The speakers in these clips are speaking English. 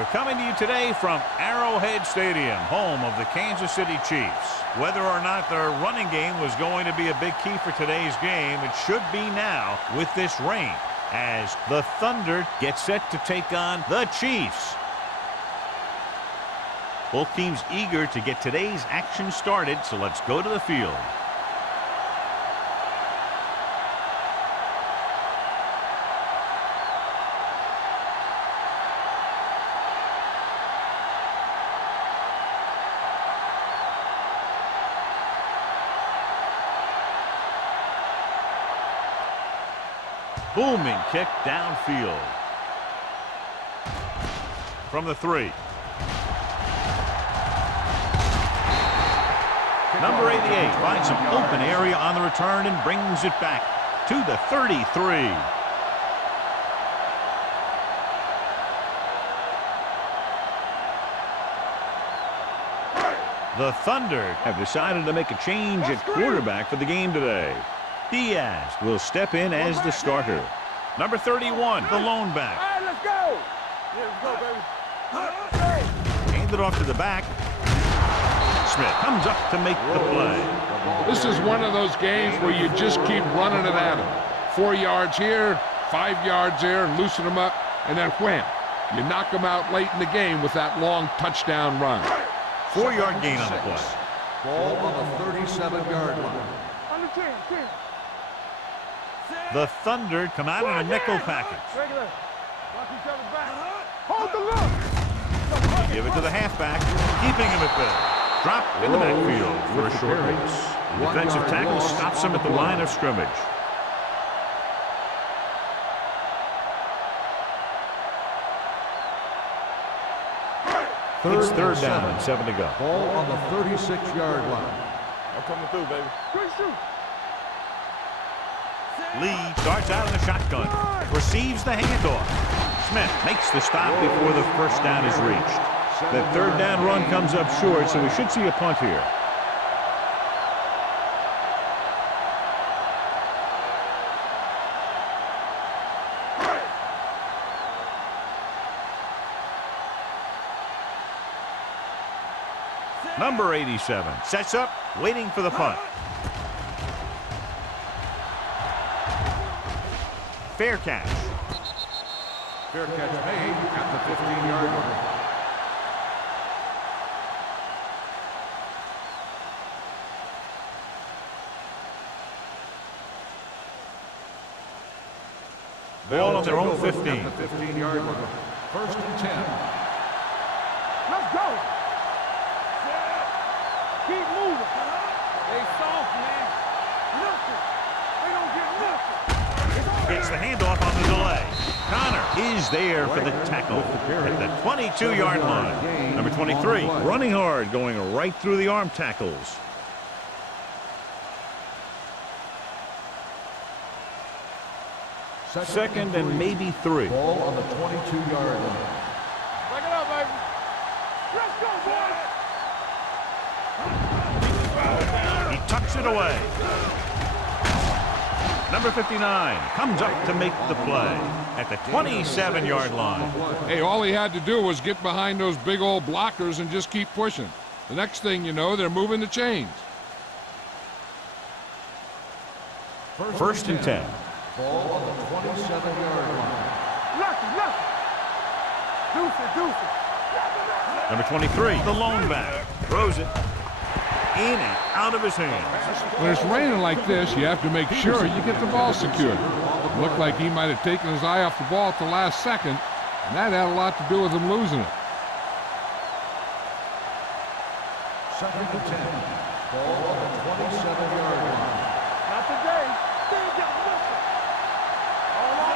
We're coming to you today from Arrowhead Stadium, home of the Kansas City Chiefs. Whether or not their running game was going to be a big key for today's game, it should be now with this rain, as the Thunder get set to take on the Chiefs. Both teams eager to get today's action started, so let's go to the field. Booming kick downfield. From the 3. Number 88 finds some open area on the return and brings it back to the 33. The Thunder have decided to make a change at quarterback for the game today. Diaz will step in as the starter. Number 31, the lone back. All right, let's go. Yeah, let's go, baby. Hand it off to the back. Smith comes up to make the play. This is one of those games where you just keep running it at them. 4 yards here, 5 yards there, loosen them up, and then wham. You knock them out late in the game with that long touchdown run. 4-yard gain on the play. Ball on the 37-yard line. On the 10. The Thunder come out in a nickel package. Regular. Watch each other back. Hold the look. Give it to the halfback, keeping him at bay. Drop in the backfield for a short base. The defensive tackle stops him at the line of scrimmage. It's third down and 7 to go. Ball on the 36-yard line. I'm coming through, baby. Good shoot. Lee starts out in the shotgun, receives the handoff. Smith makes the stop before the first down is reached. The third down run comes up short, so we should see a punt here. Number 87 sets up, waiting for the punt. Fair catch. Fair catch made at the 15-yard line. Ball on their own 15. At the 15-yard line. First and 10. Let's go. Keep moving. They soft, man. Nothing. They don't get nothing. Gets the handoff on the delay. Connor is there for the tackle at the 22-yard line. Number 23, running hard, going right through the arm tackles. Second and maybe 3. Ball on the 22-yard line. Break it up, baby. Let's go, boys. He tucks it away. Number 59 comes up to make the play at the 27-yard line. Hey, all he had to do was get behind those big old blockers and just keep pushing. The next thing you know, they're moving the chains. First and 10. Ball on the 27-yard line. Lucky. Deuce it. Number 23, the lone back, throws it in and out of his hands. When it's raining like this, you have to make sure you get the ball secured. It looked like he might have taken his eye off the ball at the last second, and that had a lot to do with him losing it. Second and 10. Ball on the 27-yard line. Not today.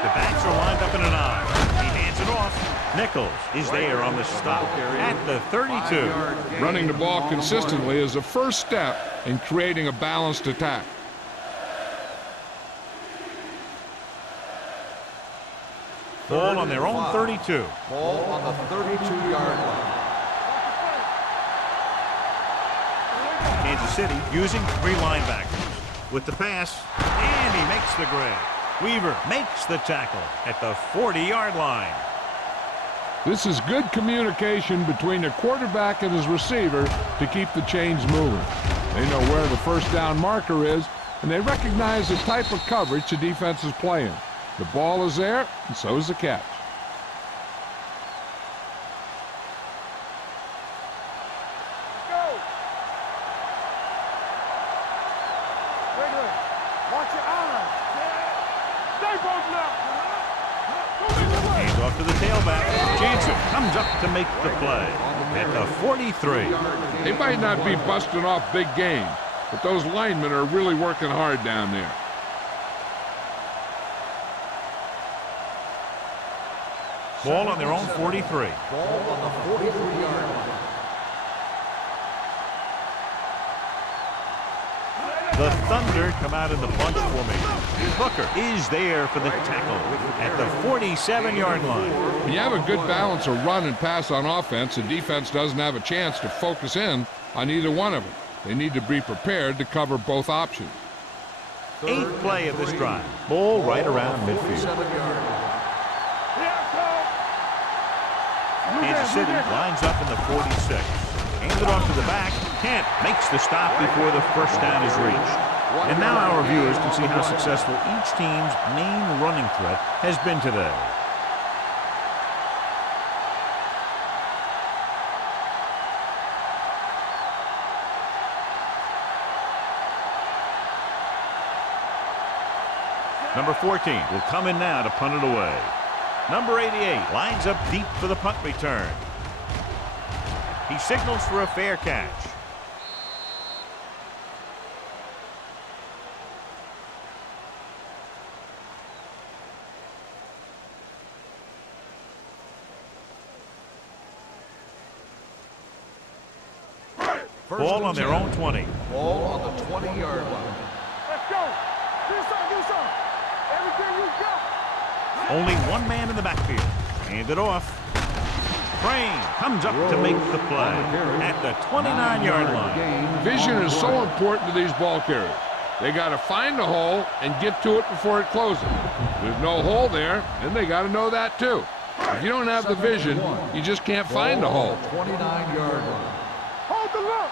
The backs are lined up in an I. He hands it off. Nichols is there on the stop at the 32. Running the ball consistently is the first step in creating a balanced attack. Ball on their own 32. Ball on the 32-yard line. Kansas City using 3 linebackers. With the pass, and he makes the grab. Weaver makes the tackle at the 40-yard line. This is good communication between the quarterback and his receiver to keep the chains moving. They know where the first down marker is, and they recognize the type of coverage the defense is playing. The ball is there, and so is the catch. Hands off to the tailback. Jansen comes up to make the play at the 43. They might not be busting off big game, but those linemen are really working hard down there. Ball on their own 43. Ball on the 43-yard line. The Thunder come out in the bunch formation. Booker is there for the tackle at the 47-yard line. When you have a good balance of run and pass on offense, the defense doesn't have a chance to focus in on either one of them. They need to be prepared to cover both options. 8th play of this drive. Ball right around midfield. Kansas City lines up in the 46. Hands it off to the back. Kent makes the stop before the first down is reached. And now our viewers can see how successful each team's main running threat has been today. Number 14 will come in now to punt it away. Number 88 lines up deep for the punt return. He signals for a fair catch. Ball on their own 20. Ball on the 20-yard line. Let's go. Do something. Everything you got. Only one man in the backfield. Hand it off. Crane comes up to make the play at the 29-yard line. Vision is so important to these ball carriers. They got to find the hole and get to it before it closes. There's no hole there, and they got to know that too. If you don't have the vision, you just can't find the hole. 29-yard line. Hold the look.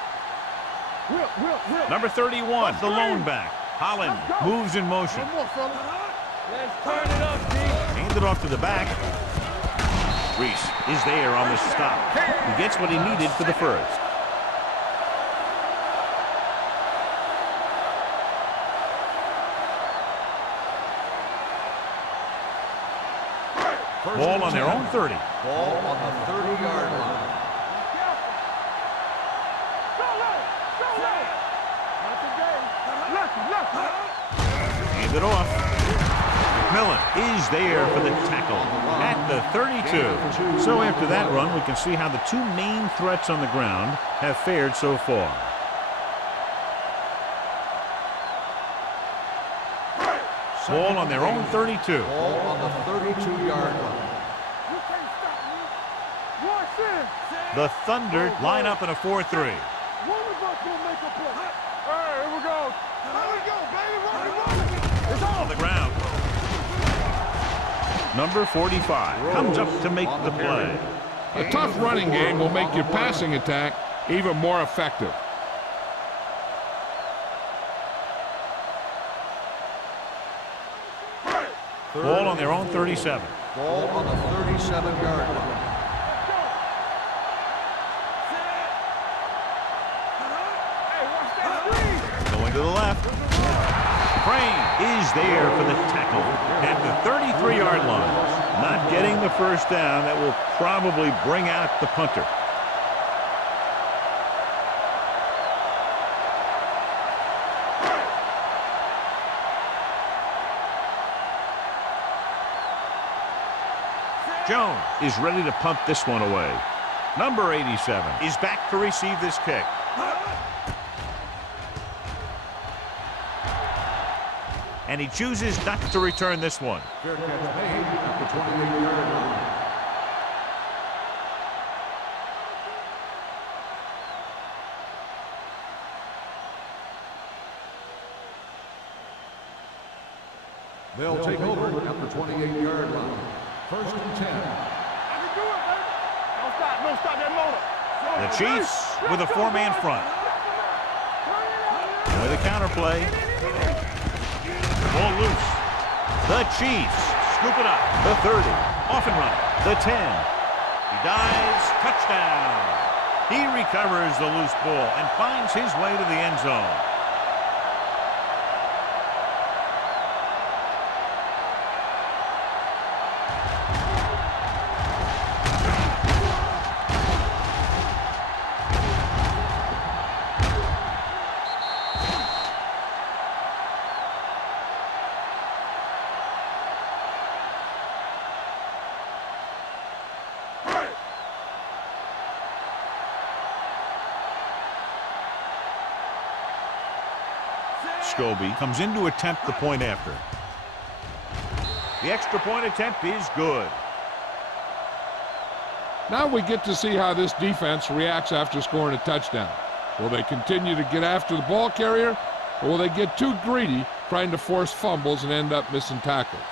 Will. Number 31, the lone back. Holland moves in motion. One more, fella. Let's turn it up, D. Hand it off to the back. Reese is there on the stop. He gets what he needed for the first. Ball on their own 30. Ball on the 30-yard line. Hand it off. McMillan is there for the tackle at the 32. So after that run, we can see how the two main threats on the ground have fared so far. Ball on their own 32. Ball on the 32-yard line. You can't stop me. Watch this. The Thunder line up in a 4-3. One of us gonna make a play. Hey, here we go. Here we go, baby. Run. It's On the ground. Number 45 comes up to make the play. A tough running game will make your passing attack even more effective. Ball on their own 37. Ball on the 37-yard line. Going to the left. Crane is there for the tackle at the 33-yard line. Not getting the first down. That will probably bring out the punter. Jones is ready to punt this one away. Number 87 is back to receive this kick. And he chooses not to return this one. Fair catch made at the 28-yard line. They'll take over at the 28-yard line. First and 10. Don't stop that motor. The Chiefs with a four-man front. With a counterplay. Ball loose. The Chiefs scoop it up. The 30. Off and running. The 10. He dives. Touchdown. He recovers the loose ball and finds his way to the end zone. Scobie comes in to attempt the point after. The extra point attempt is good. Now we get to see how this defense reacts after scoring a touchdown. Will they continue to get after the ball carrier, or will they get too greedy trying to force fumbles and end up missing tackles?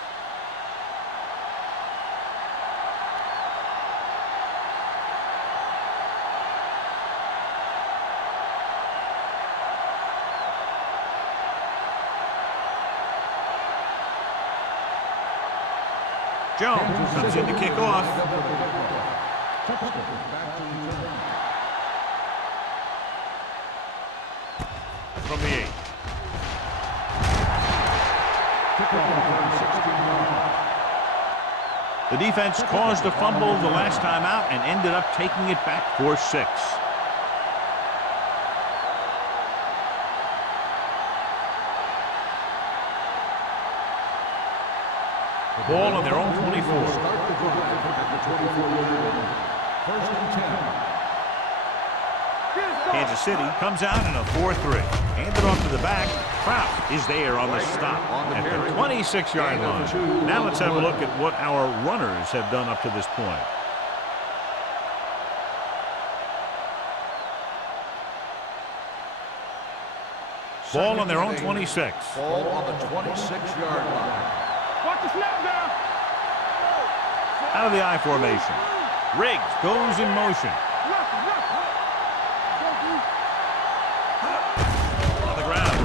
Jones comes in to kick off. From the 8. The defense caused a fumble the last time out and ended up taking it back for 6. Ball on their own 24. Kansas City comes out in a 4-3. Handed off to the back. Kraft is there on the stop at the 26-yard line. Now let's have a look at what our runners have done up to this point. Ball on their own 26. Ball on the 26-yard line. Watch the snap down. Out of the I formation. Riggs goes in motion. On the ground.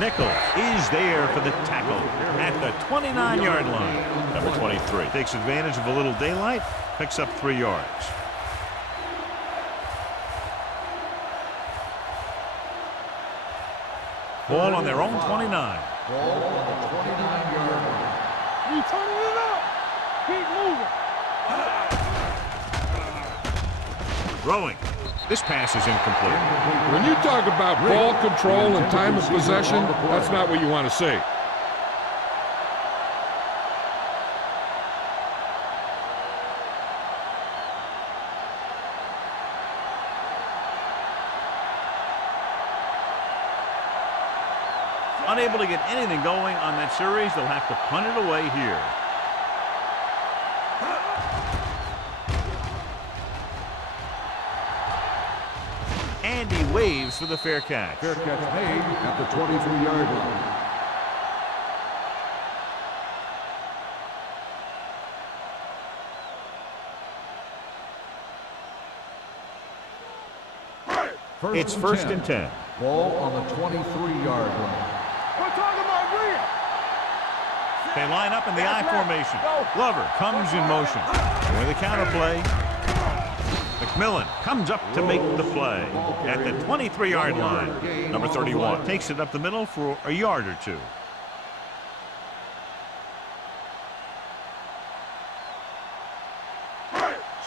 Nichols is there for the tackle at the 29-yard line. Number 23 takes advantage of a little daylight, picks up 3 yards. Ball on their own 29. Ball on the 29-yard line. You turning it up. Keep moving. Throwing. This pass is incomplete. When you talk about ball control and time of possession, that's not what you want to see. Unable to get anything going on that series, they'll have to punt it away here. And he waves for the fair catch. Fair catch made at the 23-yard line. It's first and 10. Ball on the 23-yard line. We're talking about real. They line up in the I formation. Glover comes in motion. With a counterplay. McMillan comes up to make the play at the 23-yard line. Number 31 takes it up the middle for a yard or 2.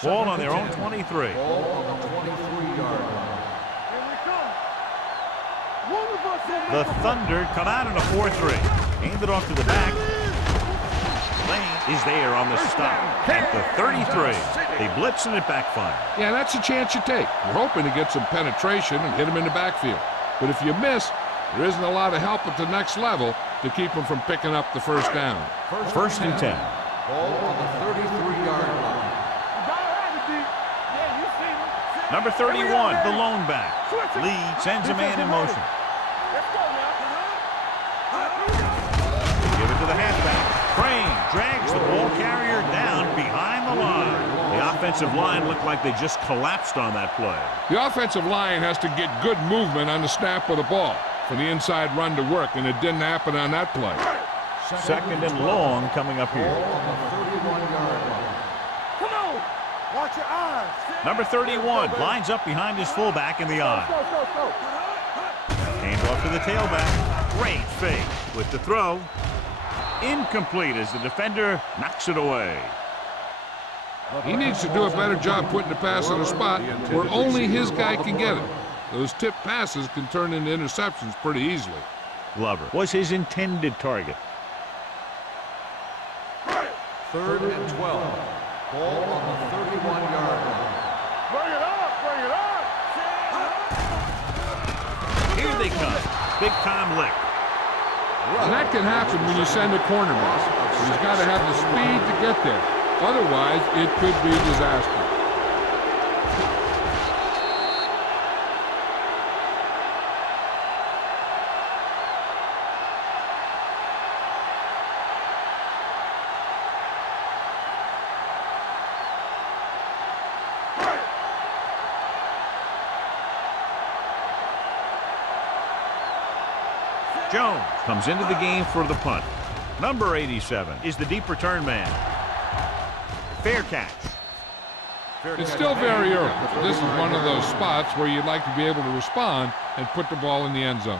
Ball on their own 23. Ball on the 23-yard line. The Thunder come out in a 4-3. Handed off to the back. Lane is there on the stop at the 33. They blitz and it backfires. Yeah, that's a chance you take. You're hoping to get some penetration and hit them in the backfield. But if you miss, there isn't a lot of help at the next level to keep them from picking up the first down. First and 10. Ball on the 33-yard line. Number 31, the lone back. Lee sends a man in motion. Give it to the halfback. Crane drags the ball carrier down behind the line. offensive line looked like they just collapsed on that play. The offensive line has to get good movement on the snap of the ball for the inside run to work, and it didn't happen on that play. Second and long coming up here. Ball on the 31-yard line. Come on. Watch your eyes. Number 31 lines up behind his fullback in the eye. Hand off to the tailback. Great fake with the throw. Incomplete as the defender knocks it away. He needs to do a better job putting the pass in a spot where only his guy can get it. Those tip passes can turn into interceptions pretty easily. Glover was his intended target. 3rd and 12. Ball on the 31-yard line. Bring it up. Bring it up. Here they come. Big time lick. And that can happen when you send a cornerback. He's got to have the speed to get there. Otherwise, it could be disaster. Jones comes into the game for the punt. Number 87 is the deep return man. Fair catch. It's still very early. This is one of those spots where you'd like to be able to respond and put the ball in the end zone.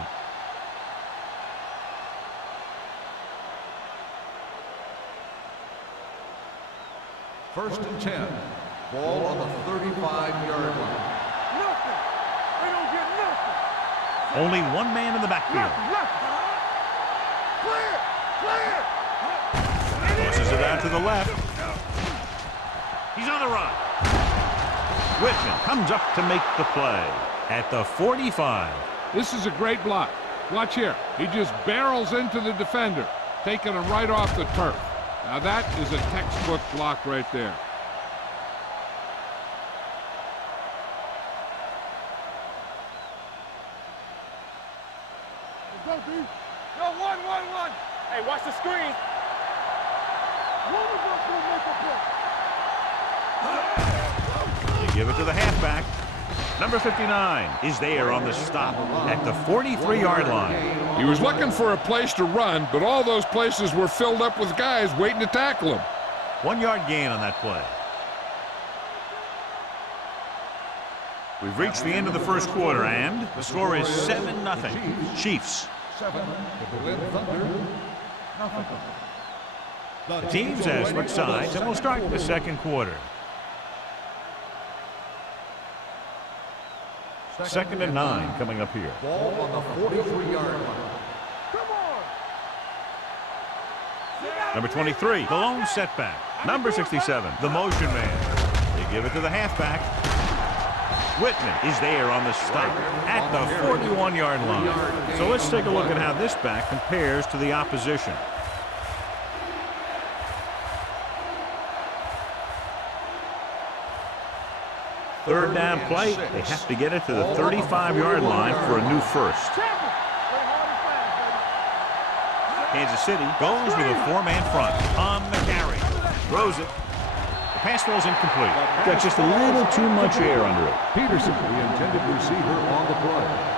First and 10. Ball on the 35-yard line. Nothing. We don't get nothing. Only one man in the backfield. Clear. Tosses it out to the left. He's on the run. Whitman comes up to make the play at the 45. This is a great block. Watch here. He just barrels into the defender, taking him right off the turf. Now that is a textbook block right there. Go, B. Go, one. Hey, watch the screen. One of us will make a play. They give it to the halfback. Number 59 is there on the stop at the 43-yard line. He was looking for a place to run, but all those places were filled up with guys waiting to tackle him. 1 yard gain on that play. We've reached the end of the first quarter, and the score is 7-0. Chiefs. 7 to Berlin Thunder. Nothing. The teams have switched sides, and we'll start the second quarter. Second and 9 coming up here. Ball on the 43-yard line. Come on. Number 23, the lone setback. Number 67, the motion man. They give it to the halfback. Whitman is there on the stop at the 41-yard line. So let's take a look at how this back compares to the opposition. Third down play, they have to get it to the 35-yard line for a new first. Kansas City goes with a 4-man front on the carry. Throws it. The pass falls incomplete. Got just a little too much air under it. Peterson, the intended receiver on the play.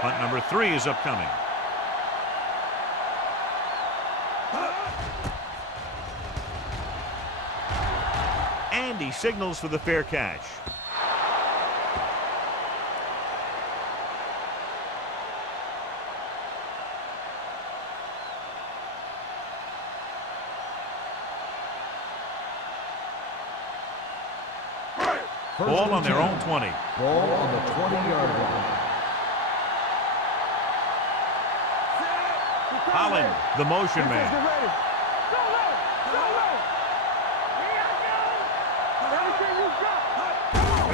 Punt number 3 is upcoming. And he signals for the fair catch. Ball on their own 20. Ball on the 20-yard line. Holland, the motion man.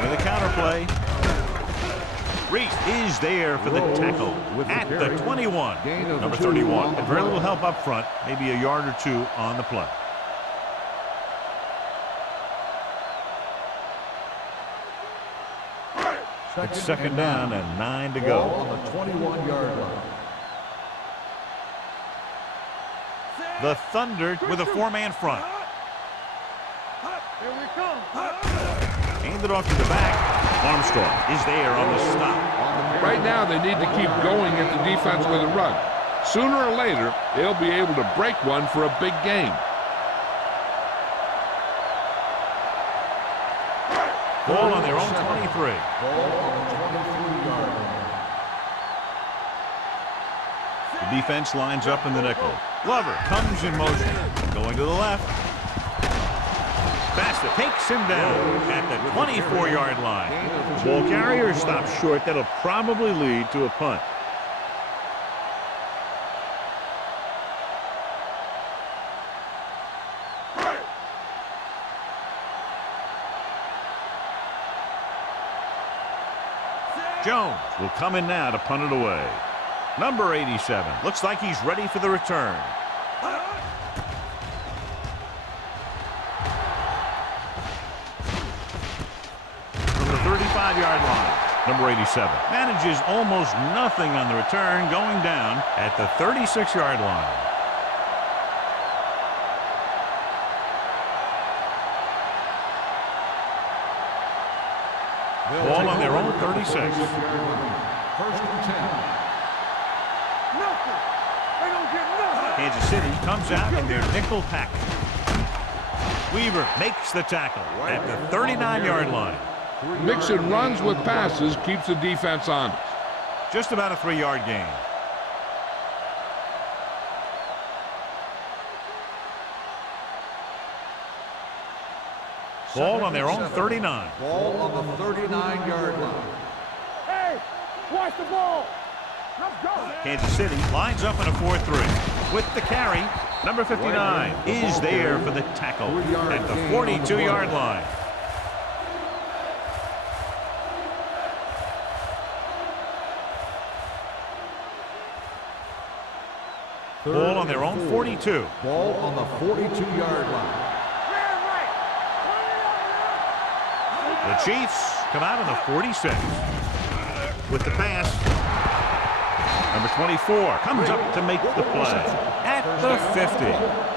And the counter play. Reese is there for the tackle at the 21. Number 31 had very little help up front, maybe a yard or two on the play. It's second down and 9 to Ball go. on the 21-yard line. The Thunder with a 4-man front. Here we come. Hand it off to the back. Armstrong is there on the stop. Right now, they need to keep going at the defense with a run. Sooner or later, they'll be able to break one for a big game. Ball on their own 23. Ball on the 23-yard line. The defense lines up in the nickel. Glover comes in motion. Going to the left. Bassett takes him down at the 24-yard line. Ball carrier stops short. That'll probably lead to a punt. Jones will come in now to punt it away. Number 87. Looks like he's ready for the return. From the 35-yard line, number 87 manages almost nothing on the return, going down at the 36-yard line. Ball on their own 36. First and 10. Nothing. They don't get nothing. Kansas City comes out in their nickel pack. Weaver makes the tackle at the 39-yard line. Mixing runs with passes keeps the defense honest. Just about a 3-yard gain. Ball on their own 39. Ball on the 39-yard line. Hey, watch the ball. Let's go. Kansas City lines up in a 4-3. With the carry, number 59 is there for the tackle at the 42-yard line. Ball on their own 42. Ball on the 42-yard line. The Chiefs come out in the 46. With the pass, number 24 comes up to make the play at the 50.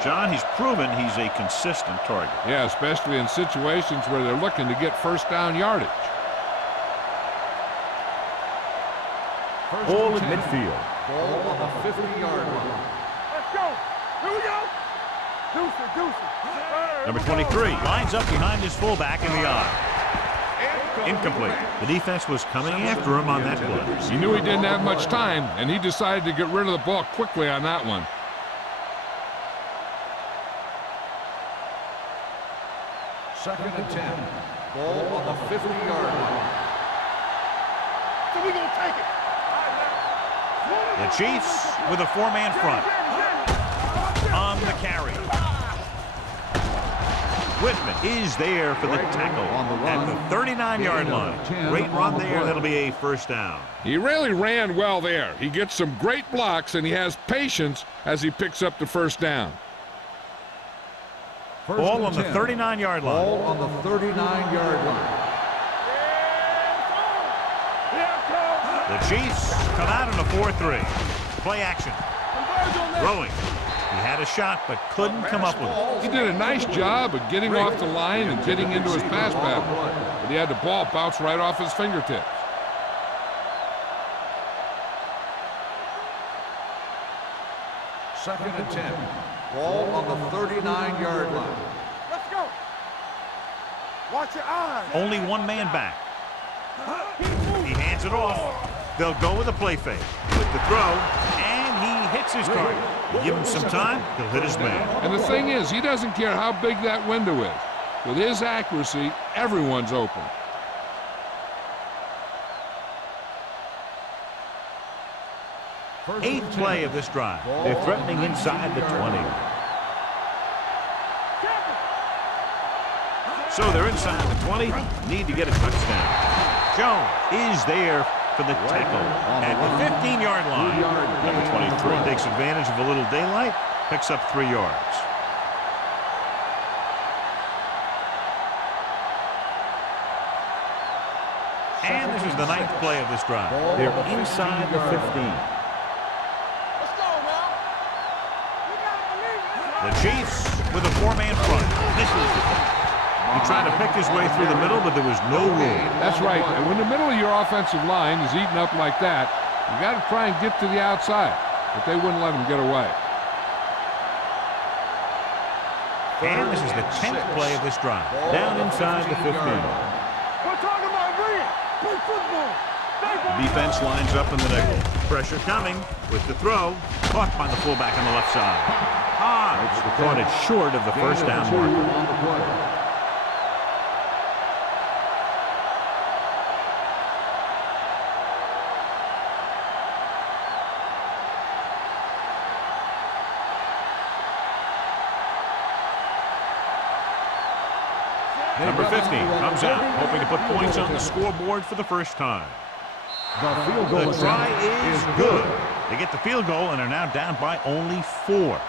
John, he's proven he's a consistent target. Yeah, especially in situations where they're looking to get first down yardage. Ball at midfield. Ball on the 50-yard line. Let's go. Here we go. Deuce. Number 23 lines up behind his fullback in the eye. Incomplete. The defense was coming after him on that play. He knew he didn't have much time, and he decided to get rid of the ball quickly on that one. Second and 10. Ball on the 50-yard line. So we gonna take it. The Chiefs with a 4-man front. On the carry. Whitman is there for the tackle at the 39-yard line. Great run there. That'll be a first down. He really ran well there. He gets some great blocks, and he has patience as he picks up the first down. Ball on the 39-yard line. Ball on the 39-yard line. The Chiefs come out in a 4-3. Play action. Throwing. He had a shot, but couldn't come up with it. He did a nice job of getting off the line and getting into his pass pattern, but he had the ball bounce right off his fingertips. Second and 10. Ball on the 39-yard line. Let's go. Watch your eyes. Only one man back. He hands it off. They'll go with a play fake. With the throw, and he hits his target. You give him some time, he'll hit his man. And the thing is, he doesn't care how big that window is. With his accuracy, everyone's open. Eighth play of this drive. They're threatening inside the 20. So they're inside the 20. Need to get a touchdown. Jones is there for the tackle at the 15-yard line. Number 23 takes advantage of a little daylight, picks up 3 yards. And this is the 9th play of this drive. They're inside the 15. Let's go now. The Chiefs with a 4-man front. This is the thing. He tried to pick his way through the middle, but there was no room. That's right. And when the middle of your offensive line is eaten up like that, you got to try and get to the outside. But they wouldn't let him get away. And this is the 10th play of this drive. Down inside the 15. We're talking about big football. The defense lines up in the nickel. Pressure coming with the throw. Caught by the fullback on the left side. Caught it short of the first down marker. Number 50 comes out, hoping to put points on the scoreboard for the first time. The try is good. They get the field goal and are now down by only 4.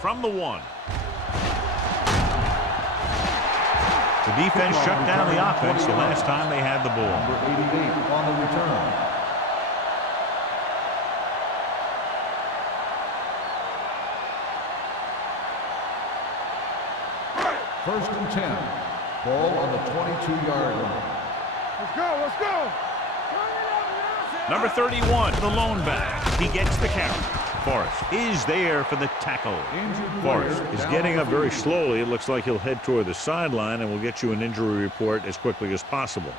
From the 1. The defense shut down the offense the last time they had the ball. Number 88 on the return. First and 10. Ball on the 22-yard line. Let's go, let's go. Number 31, the lone back. He gets the carry. Forrest is there for the tackle. Forrest is getting up very slowly. It looks like he'll head toward the sideline, and we'll get you an injury report as quickly as possible.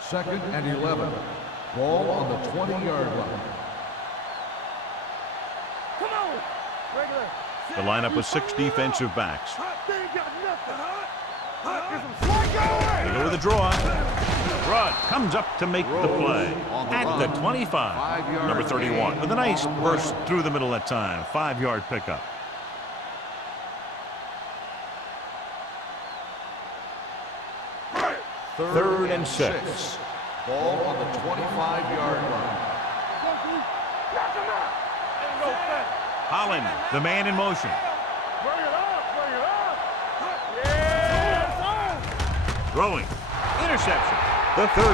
Second and 11. Ball on the 20-yard line. Come on. Regular. The lineup with 6 defensive backs. They ain't got nothing. Get some slack going. They go with a draw. Rudd comes up to make the play at the 25. Number 31 with a nice burst through the middle that time. 5-yard pickup. Third and 6. Ball on the 25-yard line. Holland, the man in motion. Bring it up, bring it up. Yeah, Throwing. Interception. The 30.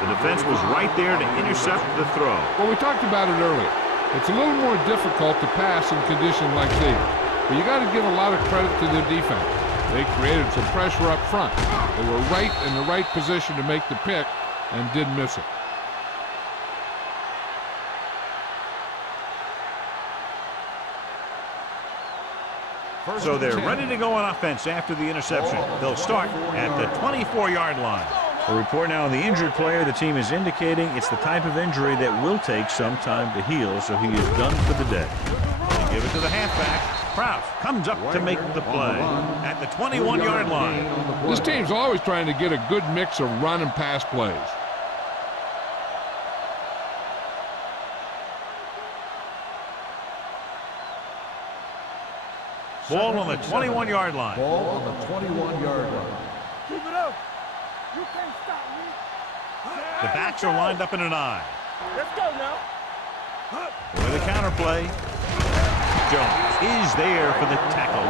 The defense was right there to intercept the throw. Well, we talked about it earlier. It's a little more difficult to pass in conditions like these. But you got to give a lot of credit to their defense. They created some pressure up front. They were right in the right position to make the pick and didn't miss it. So they're ready to go on offense after the interception. They'll start at the 24-yard line. A report now on the injured player. The team is indicating it's the type of injury that will take some time to heal, so he is done for the day. They give it to the halfback. Kraus comes up to make the play at the 21-yard line. This team's always trying to get a good mix of run and pass plays. Ball on the 21-yard line. Ball on the 21-yard line. keep it up. You can't stop me. The backs are lined up in an I. Let's go now. With a counterplay. Jones is there for the tackle.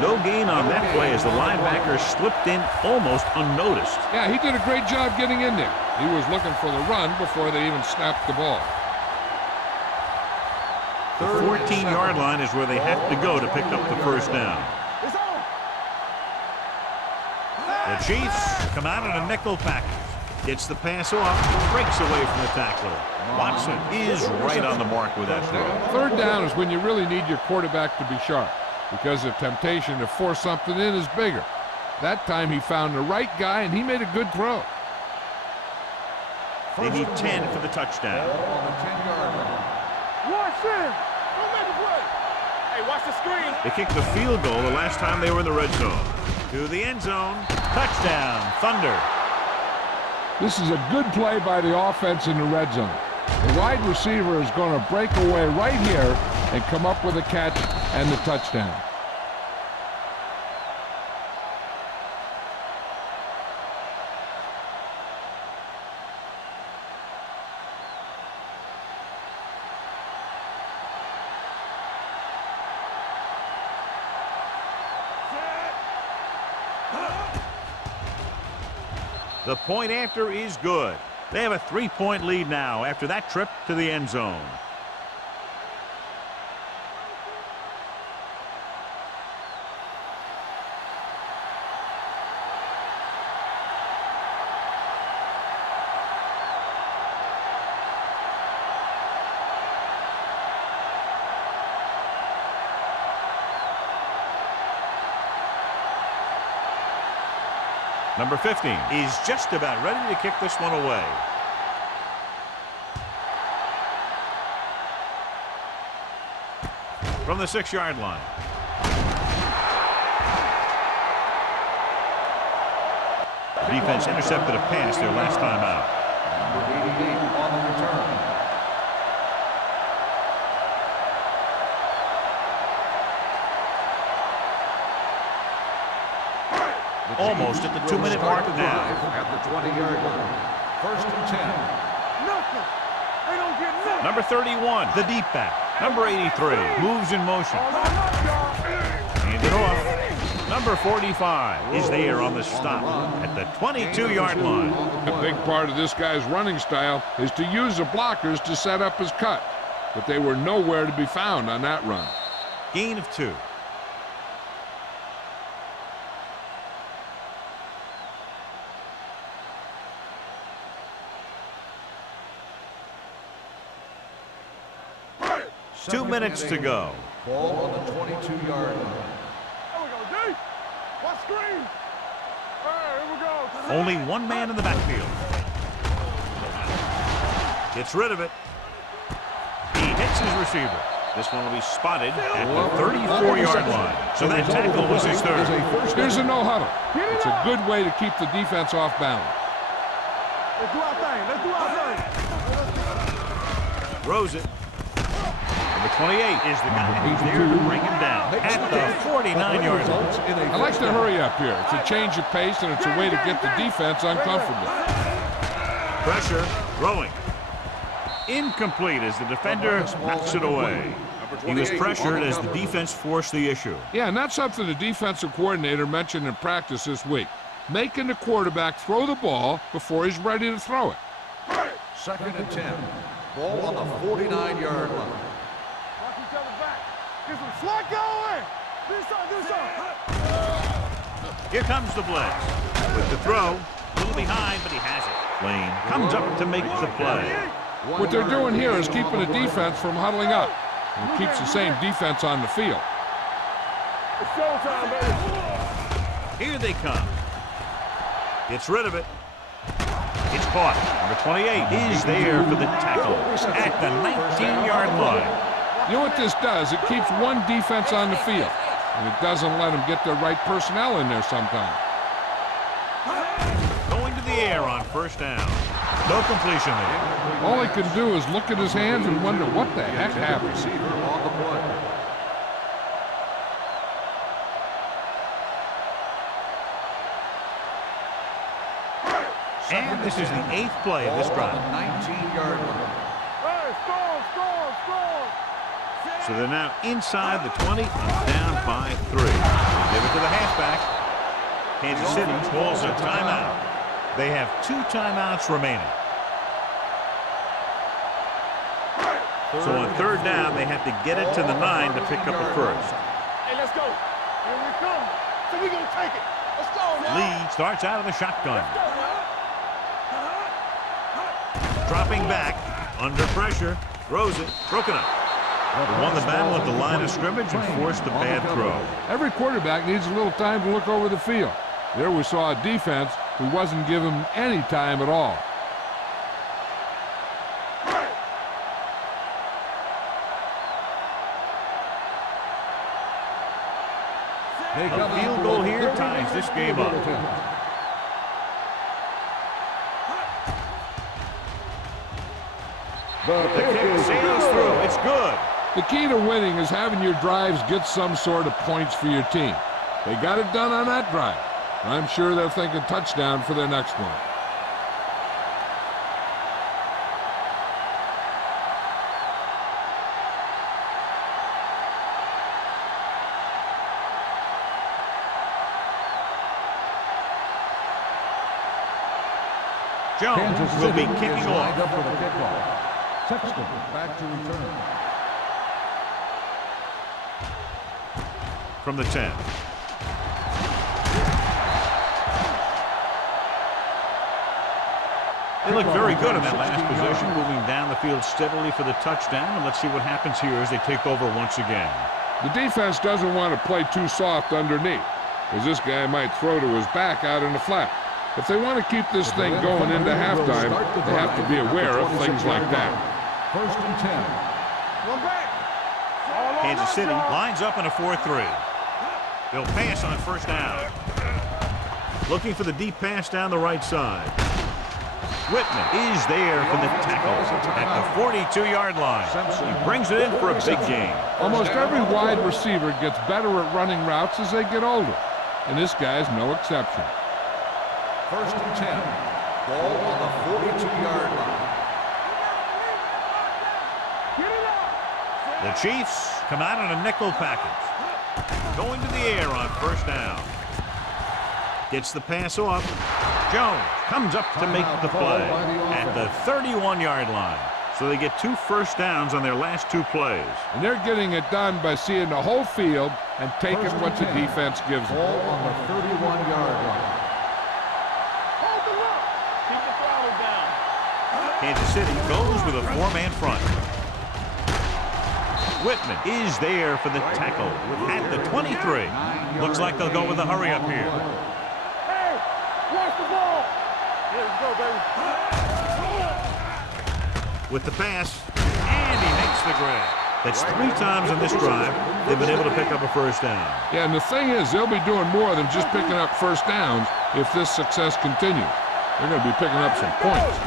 No gain on that play as the linebacker slipped in almost unnoticed. Yeah, he did a great job getting in there. He was looking for the run before they even snapped the ball. The 14-yard line is where they have to go to pick up the first down. It's on. The Chiefs come out in a nickel package. Gets the pass off, breaks away from the tackler. Watson is right on the mark with that throw. Third down is when you really need your quarterback to be sharp because the temptation to force something in is bigger. That time he found the right guy and he made a good throw. They need 10 for the touchdown. Ball on the 10-yard line. in. Go make a play. Hey, watch the screen. They kicked the field goal the last time they were in the red zone. To the end zone. Touchdown, Thunder. This is a good play by the offense in the red zone. The wide receiver is going to break away right here and come up with a catch and the touchdown. The point after is good. They have a 3-point lead now after that trip to the end zone. Number 15 is just about ready to kick this one away. From the 6-yard line. Defense intercepted a pass their last time out. Number 88 on the return. Almost at the 2-minute mark now. At the 20-yard line. 1st and 10. Nothing. They don't get nothing. Number 31, the deep back. Number 83 moves in motion. Hand it off. Number 45 is there on the stop at the 22-yard line. A big part of this guy's running style is to use the blockers to set up his cut, but they were nowhere to be found on that run. Gain of 2. Two minutes to go. Ball on the 22-yard line. There we go, D. Watch screen. Here we go. Only one man in the backfield. Gets rid of it. He hits his receiver. This one will be spotted at the 34-yard line. So that tackle was his third. Here's a no huddle. It's a good way to keep the defense off balance. Let's do our thing. Let's do our thing. Throws it. Number 28 is the guy who's there to bring him down at the 49-yard line. I like to hurry up here. It's a change of pace, and it's a way to get the defense uncomfortable. Pressure, throwing. Incomplete as the defender knocks it away. He was pressured as the defense forced the issue. Yeah, and that's something the defensive coordinator mentioned in practice this week. Making the quarterback throw the ball before he's ready to throw it. 2nd and 10. Ball on the 49-yard line. Watch each other back. Get some slack going. Do something. Here comes the blitz. With the throw, a little behind, but he has it. Lane comes up to make the play. What they're doing here is keeping the defense from huddling up. And keeps the same defense on the field. It's showtime, baby. Here they come. Gets rid of it. It's caught. Number 28 is there for the tackle at the 19-yard line. You know what this does? It keeps one defense on the field, and it doesn't let them get the right personnel in there sometimes. Going to the air on 1st down. No completion there. All he can do is look at his hands and wonder what the heck happened. Receiver on the play. And this is the 8th play of this drive. 19-yard line. Hey, score. So they're now inside the 20 and down by 3. They give it to the halfback. Kansas City calls a timeout. They have 2 timeouts remaining. So on 3rd down, they have to get it to the 9 to pick up a first. Hey, let's go. Here we come. So we're going to take it. Let's go, man. Lee starts out of the shotgun. Dropping back, under pressure, throws it, broken up. They won the battle at the line of scrimmage and forced a bad throw. Every quarterback needs a little time to look over the field. There we saw a defense who wasn't given any time at all. A field goal here ties this game up. The kick sails through. It's good. The key to winning is having your drives get some sort of points for your team. They got it done on that drive. I'm sure they're thinking touchdown for their next one. Jones will be kicking off. Up for the kickoff. Sexton back to return. From the 10. They look very good in that last position, moving down the field steadily for the touchdown. And let's see what happens here as they take over once again. The defense doesn't want to play too soft underneath, because this guy might throw to his back out in the flat. If they want to keep this thing going into halftime, they have to be aware of things like that. 1st and 10. One back. Kansas City lines up in a 4-3. They'll pass on 1st down. Looking for the deep pass down the right side. Whitman is there for the tackle at the 42-yard line. He brings it in for a big gain. Almost every wide receiver gets better at running routes as they get older, and this guy's no exception. 1st and 10. Ball on the 42-yard line. The Chiefs come out in a nickel package. Going to the air on 1st down. Gets the pass off. Jones comes up to make the play at the 31-yard line. So they get 2 first downs on their last 2 plays. And they're getting it done by seeing the whole field and taking what the defense gives them. Ball on the 31-yard line. Kansas City goes with a 4-man front. Whitman is there for the tackle at the 23. Looks like they'll go with a hurry up here. Hey, watch the ball. Here we go, baby. With the pass, and he makes the grab. That's 3 times on this drive they've been able to pick up a 1st down. Yeah, and the thing is, they'll be doing more than just picking up 1st downs if this success continues. They're going to be picking up some points.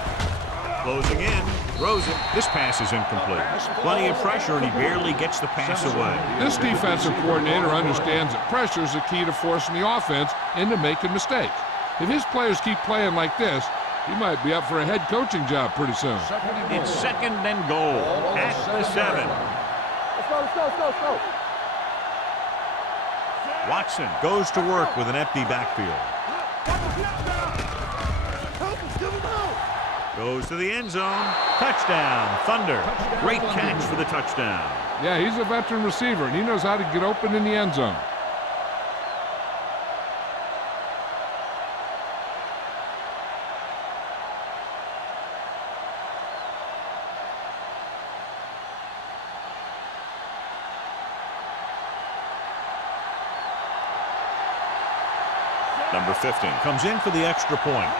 Closing in, throws it. This pass is incomplete. Plenty of pressure, and he barely gets the pass away. This defensive coordinator understands that pressure is the key to forcing the offense into making mistakes. If his players keep playing like this, he might be up for a head coaching job pretty soon. It's 2nd and goal at the 7. Let's go. Watson goes to work with an empty backfield. Goes to the end zone. Touchdown, Thunder. Great catch for the touchdown. Yeah, he's a veteran receiver, and he knows how to get open in the end zone. Number 15 comes in for the extra point.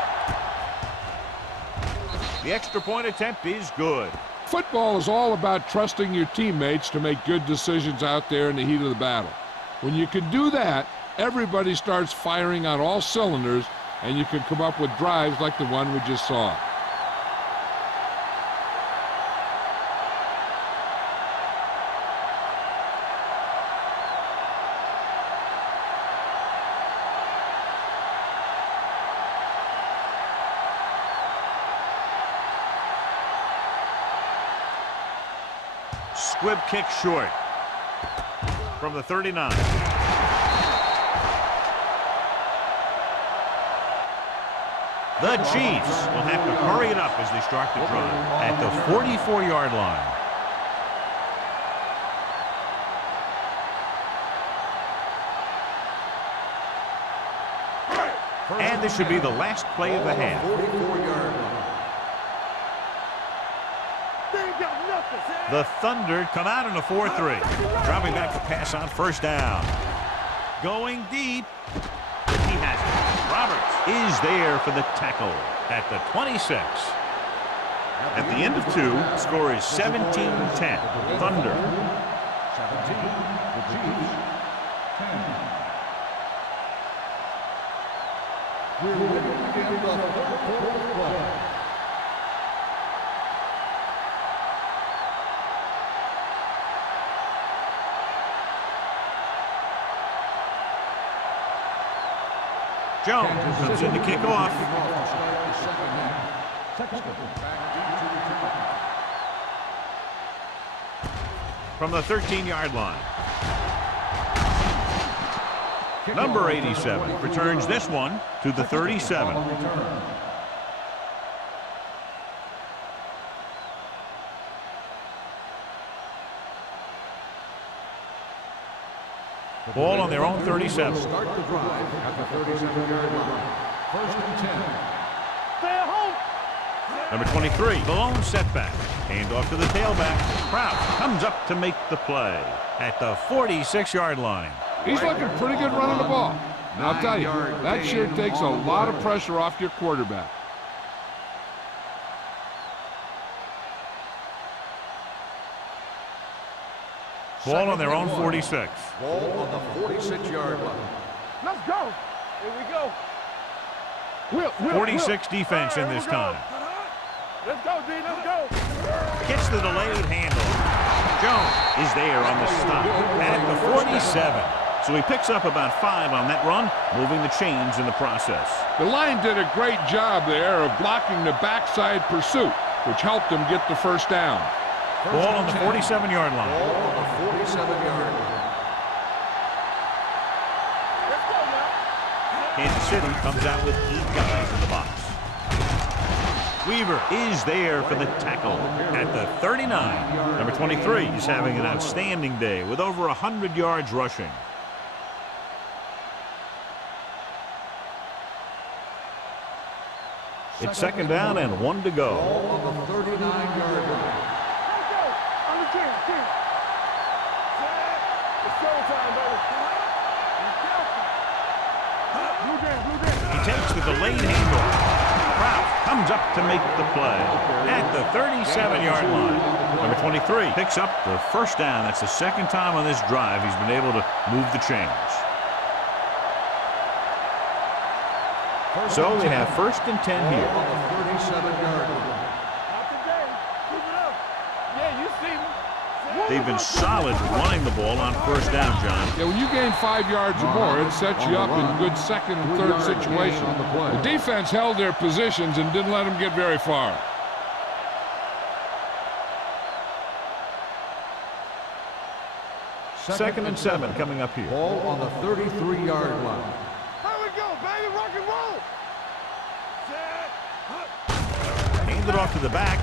The extra point attempt is good. Football is all about trusting your teammates to make good decisions out there in the heat of the battle. When you can do that, everybody starts firing on all cylinders, and you can come up with drives like the one we just saw. Squib kick short from the 39. The Chiefs will have to hurry it up as they start the drive at the 44-yard line. And this should be the last play of the half. 44-yard line. The Thunder come out in a 4-3. Dropping back to pass on 1st down. Going deep. He has it. Roberts is there for the tackle at the 26. At the end of 2, the score is 17-10. Thunder. 17, the Chiefs, 10. begin the third quarter of play. Jones comes in to kick off. From the 13-yard line. Number 87 returns this one to the 37. Ball on their own 37. Start the drive at the 37-yard line. First and 10. Stay at home. Number 23, the lone setback. Hand off to the tailback. Kraft comes up to make the play at the 46-yard line. He's looking pretty good running the ball. Now, I'll tell you, that sure takes a lot of pressure off your quarterback. Ball on their own 46. Ball on the 46-yard line. Let's go. Here we go. 46 defense in this time. Let's go, D. Let's go. Gets the delayed handoff. Jones is there on the stop at the 47. So he picks up about 5 on that run, moving the chains in the process. The line did a great job there of blocking the backside pursuit, which helped him get the first down. Ball on the 47-yard line. Ball on the 47-yard line. Let's go now. Kansas City comes out with 8 guys in the box. Weaver is there for the tackle at the 39. Number 23 is having an outstanding day with over 100 yards rushing. It's second down and 1 to go. Ball on the 39-yard line. Let's go. On the 10. It's showtime, baby. Blue jam. He takes the delayed handoff. Kraft comes up to make the play at the 37-yard line. Number 23 picks up the first down. That's the second time on this drive he's been able to move the chains. So they have first and 10 here. Ball on the 37-yard line. Not today. Keep it up. Yeah, you see me. They've been solid running the ball on first down, John. Yeah, when you gain 5 yards or more, it sets you up in good second and third situations. The defense held their positions and didn't let them get very far. Second and 7 coming up here. Ball on the 33-yard line. Here we go, baby. Rock and roll. Hand it off to the back.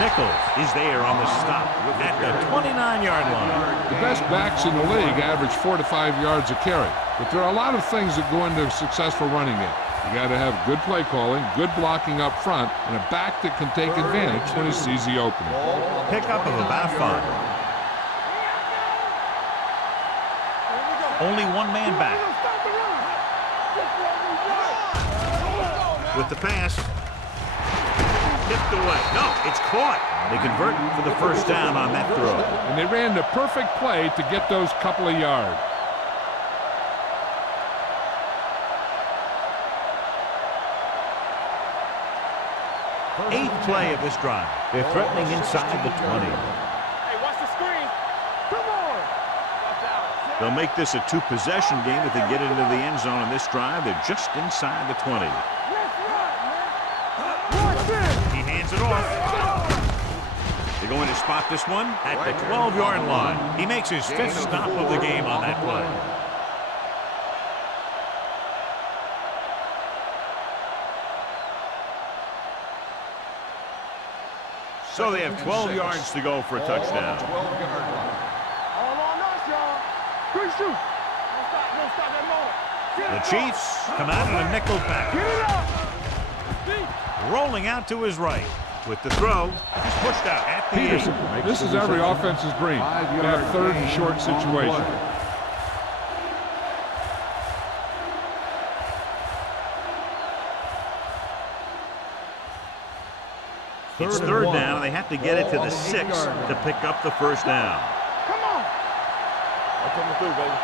Nichols is there on the stop at the 29-yard line. The best backs in the league average 4 to 5 yards a carry. But there are a lot of things that go into a successful running game. You got to have good play calling, good blocking up front, and a back that can take advantage when he sees the opening. Pickup of about 5. Only one man back. With the pass. Tipped away. No, it's caught. They convert for the first down on that throw. And they ran the perfect play to get those couple of yards. Eighth play of this drive. They're threatening inside the 20. Hey, watch the screen. Come on. Watch out. They'll make this a 2-possession game if they get into the end zone on this drive. They're just inside the 20. Let's run, man. Watch this. He hands it off. They're going to spot this one at the 12-yard line. He makes his 5th stop of the game on that play. So they have 12 yards to go for a touchdown. 12-yard line. All on us, y'all. Quick shoot. Don't stop that motor. The Chiefs come out in a nickel package. Get it up. Rolling out to his right. With the throw, he's pushed out at the Peterson, 8. this is every offense's dream. To have third and short situation. It's third down, and they have to get it to the 6 to pick up the first down. Come on. That's coming through, baby.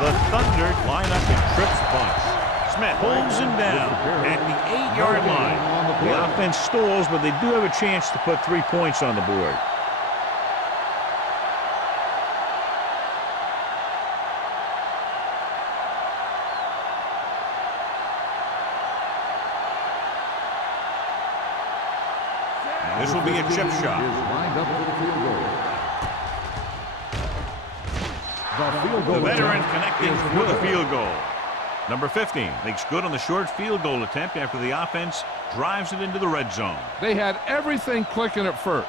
The Thunder line up in trips bunch. Smith pulls him down at the 8-yard line. The offense stalls, but they do have a chance to put 3 points on the board. This will be a chip shot. The veteran connecting with a field goal. Number 15 makes good on the short field goal attempt after the offense drives it into the red zone. They had everything clicking at first,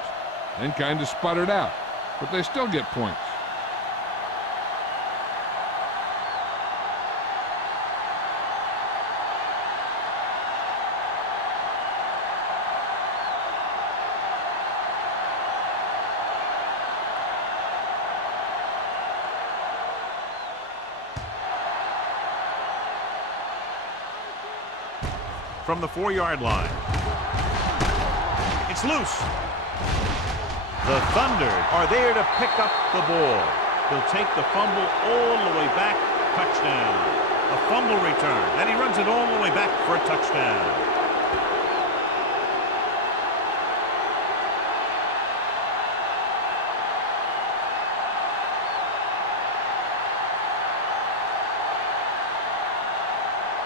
then kind of sputtered out, but they still get points. From the 4-yard line. It's loose. The Thunder are there to pick up the ball. He'll take the fumble all the way back. Touchdown. A fumble return. And he runs it all the way back for a touchdown.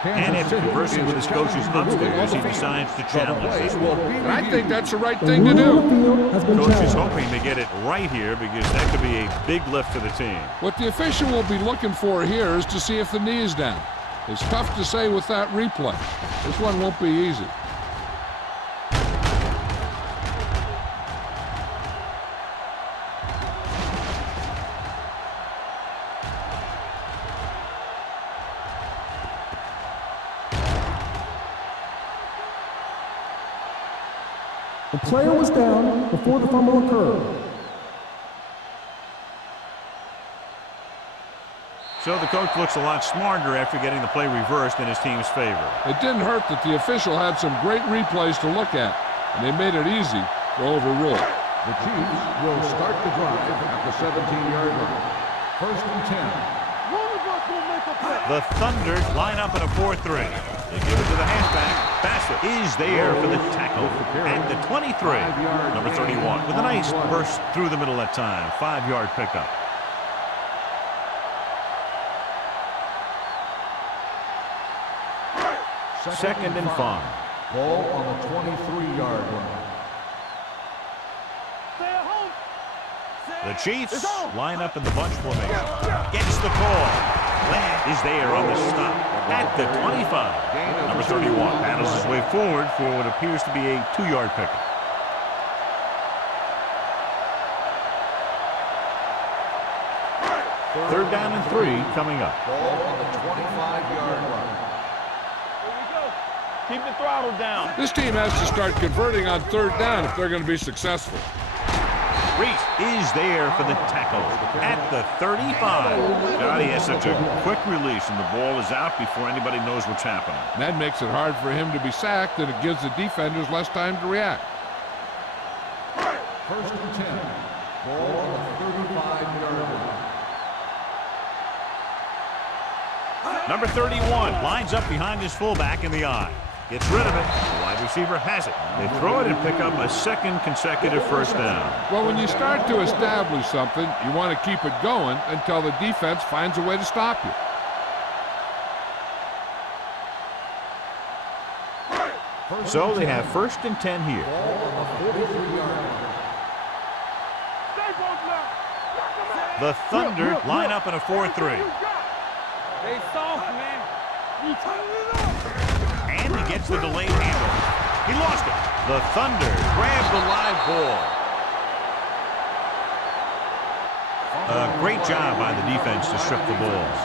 And after conversing with his coaches upstairs, he decides to challenge this one. And I think that's the right thing to do. Coach is hoping to get it right here because that could be a big lift for the team. What the official will be looking for here is to see if the knee is down. It's tough to say with that replay. This one won't be easy. The player was down before the fumble occurred. So the coach looks a lot smarter after getting the play reversed in his team's favor. It didn't hurt that the official had some great replays to look at, and they made it easy to overrule. The Chiefs will start the drive at the 17-yard line. First and 10. The Thunder line up in a 4-3. They give it to the halfback. Bassett is there for the tackle at the 23. Number 31 with a nice burst through the middle that time. 5-yard pickup. Second and 5. Ball on the 23-yard line. The Chiefs line up in the bunch formation. Gets the call. Land is there on the stop at the 25. Number 31 battles his way forward for what appears to be a 2-yard pickup. Third down and 3 coming up. Ball on the 25-yard line. Keep the throttle down. This team has to start converting on third down if they're going to be successful. Reese is there for the tackle at the 35. God, he has such a quick release, and the ball is out before anybody knows what's happening. That makes it hard for him to be sacked, and it gives the defenders less time to react. First and 10. Ball on the 35-yard line. Number 31 lines up behind his fullback in the eye. Gets rid of it. The wide receiver has it. They throw it and pick up a second consecutive first down. Well, when you start to establish something, you want to keep it going until the defense finds a way to stop you. So they have first and 10 here. The Thunder line up in a 4-3. They soft, man. And he gets the delayed handoff. He lost it. The Thunder grab the live ball. A great job by the defense to strip the balls.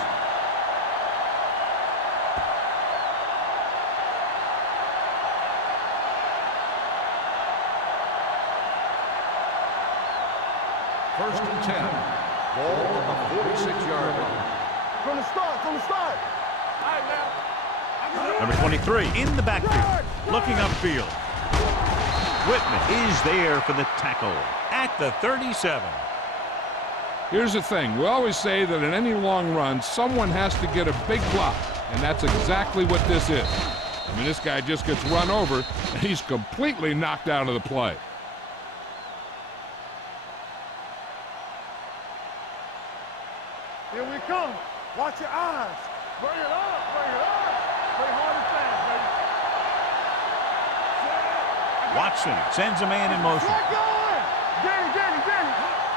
First and 10. Ball on the 46-yard line. From the start, from the start. All right, now. Number 23 in the backfield, looking upfield. Whitman is there for the tackle at the 37. Here's the thing. We always say that in any long run, someone has to get a big block. And that's exactly what this is. I mean, this guy just gets run over, and he's completely knocked out of the play. Here we come. Watch your eyes. Bring it up, bring it up. Play hard and fast, baby. Watson sends a man in motion. Get going. Get it.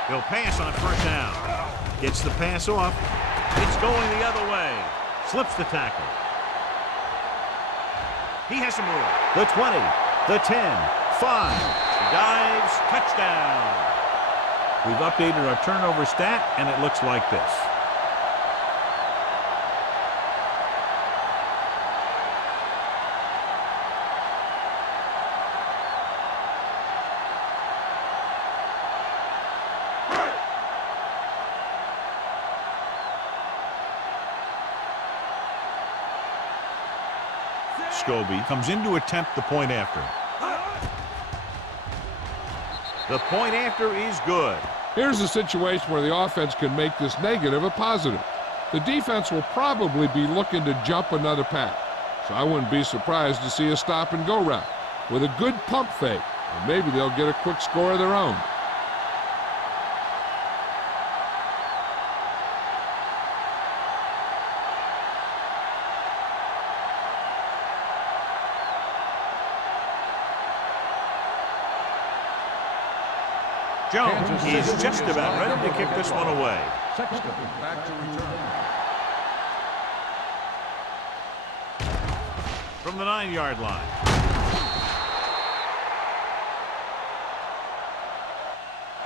He'll pass on first down. Gets the pass off. It's going the other way. Slips the tackle. He has some room. The 20, the 10, 5. He dives, touchdown. We've updated our turnover stat, and it looks like this. Scobie comes in to attempt the point after. The point after is good. Here's a situation where the offense can make this negative a positive. The defense will probably be looking to jump another pass, so I wouldn't be surprised to see a stop-and-go route with a good pump fake, and maybe they'll get a quick score of their own. Jones is just about ready to kick this one away. Sexton back to return. From the 9-yard line.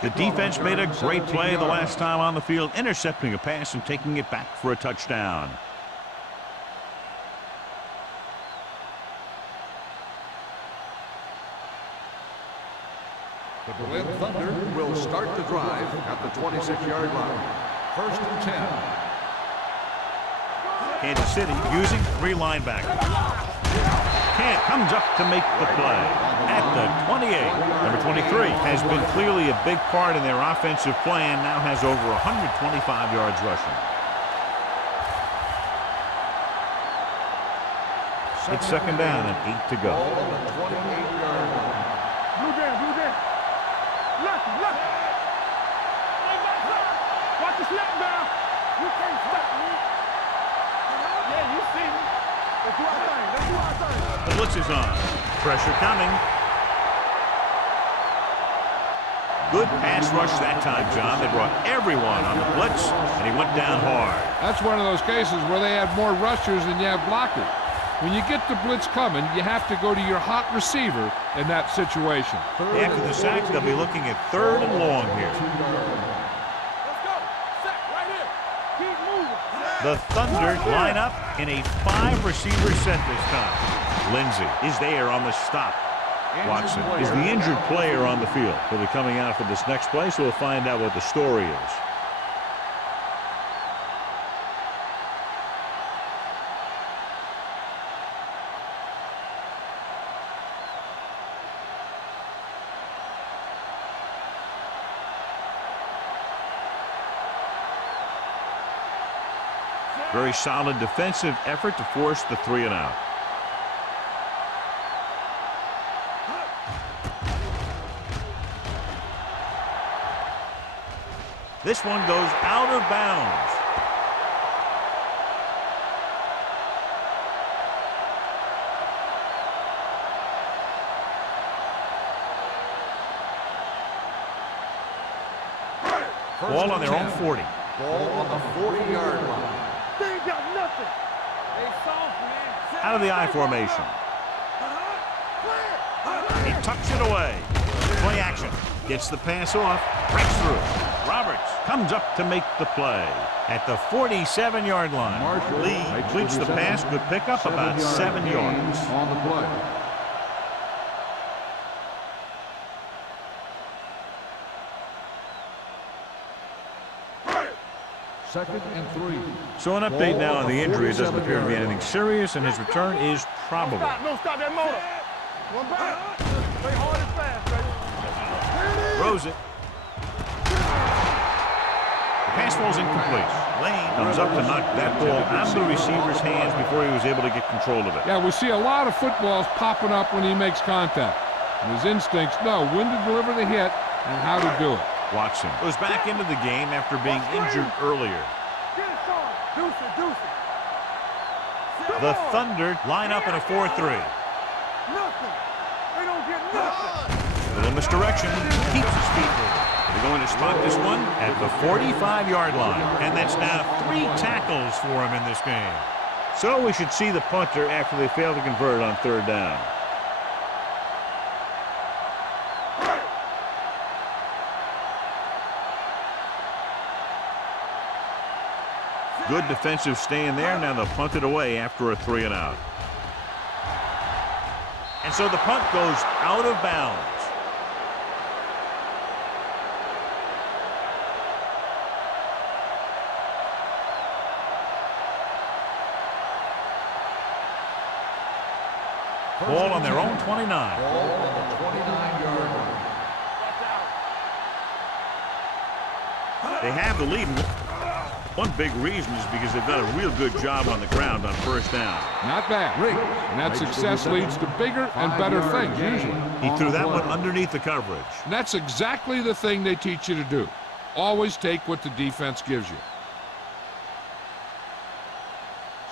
The defense made a great play the last time on the field, intercepting a pass and taking it back for a touchdown. The Berlin Thunder will start the drive at the 26-yard line. First and 10. Kansas City using 3 linebackers. Kent comes up to make the play at the 28. Number 23 has been clearly a big part in their offensive plan, now has over 125 yards rushing. It's second down and 8 to go. Ball on the 28-yard line. Blue down. Left. Watch the snap down. You can't stop me. Yeah, you see me. Let's do our thing. The blitz is on. Pressure coming. Good pass rush that time, John. They brought everyone on the blitz, and he went down hard. That's one of those cases where they have more rushers than you have blockers. When you get the blitz coming, you have to go to your hot receiver in that situation. After the sack, they'll be looking at 3rd and long here. Let's go. Sack right here. Keep moving. The Thunder line up in a 5-receiver set this time. Lindsey is there on the stop. Watson is the injured player on the field. He'll be coming out for this next play, so we'll find out what the story is. Very solid defensive effort to force the 3 and out. This one goes out of bounds. Ball on their own 40. Ball on the 40-yard line. They ain't got nothing. They soft, man. Out of the I formation. He tucks it away. Play action. Gets the pass off. Breaks through. Roberts comes up to make the play at the 47-yard line. Lee completes the pass. Good pickup, about 7 yards. On the play. Second and 3. So an update now on the injury. It doesn't appear to be anything serious, and his return is probable. No, stop that motor. One back. Play hard and fast, baby. Throws it. The pass falls incomplete. Lane comes up to knock that ball out of the receiver's hands before he was able to get control of it. Yeah, we see a lot of footballs popping up when he makes contact. And his instincts know when to deliver the hit and how to do it. Watson goes back into the game after being injured earlier. The Thunder line up in a 4-3. Little misdirection, keeps his feet moving. They're going to spot this one at the 45-yard line. And that's now 3 tackles for him in this game. So we should see the punter after they fail to convert on 3rd down. Good defensive stand there. Now they'll punt it away after a 3-and-out. And so the punt goes out of bounds. Ball on their own 29. Ball on the 29-yard line. They have the lead. One big reason is because they've done a real good job on the ground on 1st down. Not bad. And that success leads to bigger and better things, usually. He threw that one underneath the coverage. And that's exactly the thing they teach you to do. Always take what the defense gives you.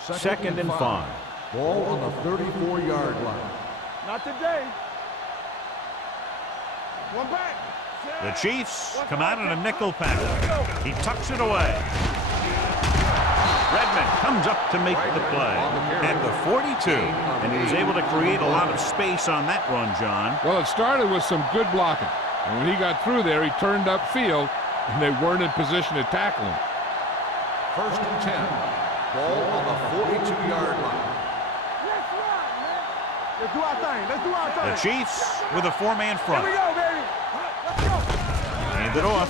2nd and 5. Ball on the 34-yard line. Not today. One back. The Chiefs come out in a nickel pattern. He tucks it away. Redmond comes up to make the play at the 42, and he was able to create a lot of space on that run, John. Well, it started with some good blocking. And when he got through there, he turned upfield, and they weren't in position to tackle him. 1st and 10. Ball on the 42-yard line. Let's do our thing. Let's do our thing. The Chiefs with a 4-man front. Here we go, baby. Let's go. Hand it off.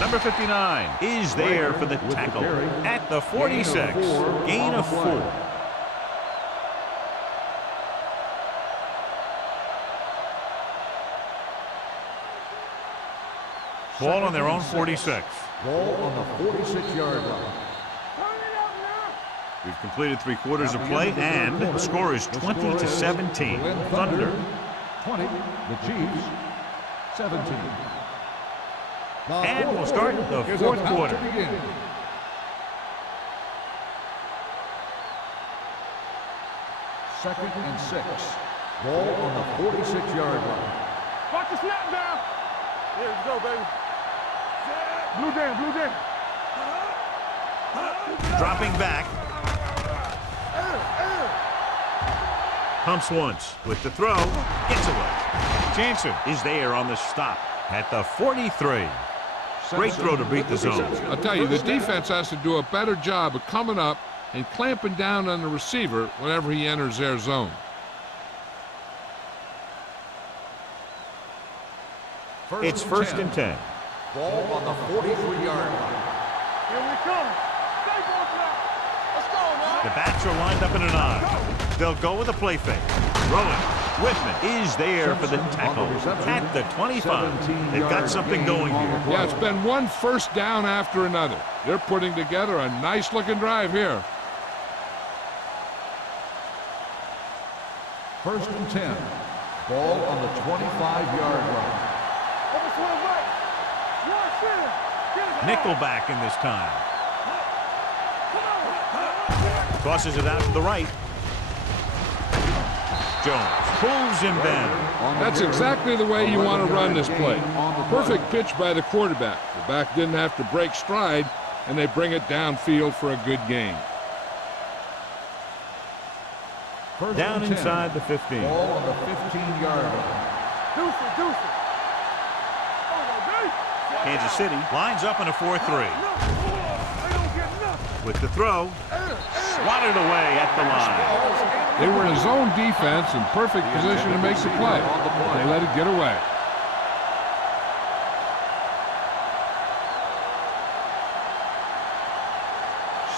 Number 59 is there for the tackle at the 46. Gain of 4. Ball on their own 46. Ball on the 46-yard line. We've completed 3/4 of play, and the score is 20-17. Thunder. 20. The Chiefs. 17. And we'll start the 4th quarter. Second and 6. Ball on the 46-yard line. Watch the snap down. Here we go, baby. Blue down, blue down. Dropping back. Pumps once with the throw. Gets away. Jansen is there on the stop at the 43. Great throw to beat the zone. I'll tell you, the defense has to do a better job of coming up and clamping down on the receiver whenever he enters their zone. It's 1st and 10. Ball on the 43-yard line. Here we come. Stay both now. Let's go, man. The backs are lined up in an I. They'll go with a play fake. Throwing. Whitman is there for the tackle at the 25. They've got something going here. Yeah, it's been one 1st down after another. They're putting together a nice-looking drive here. 1st and 10. Ball on the 25-yard line. Nickelback in this time. Tosses it out to the right. Jones pulls him down. That's exactly the way you want to run this play. Perfect pitch by the quarterback. The back didn't have to break stride, and they bring it downfield for a good gain. Down inside the 15. Ball on the 15-yard line. Kansas City lines up in a 4-3. With the throw, swatted away at the line. They were in a zone defense in perfect position to make the play. They let it get away.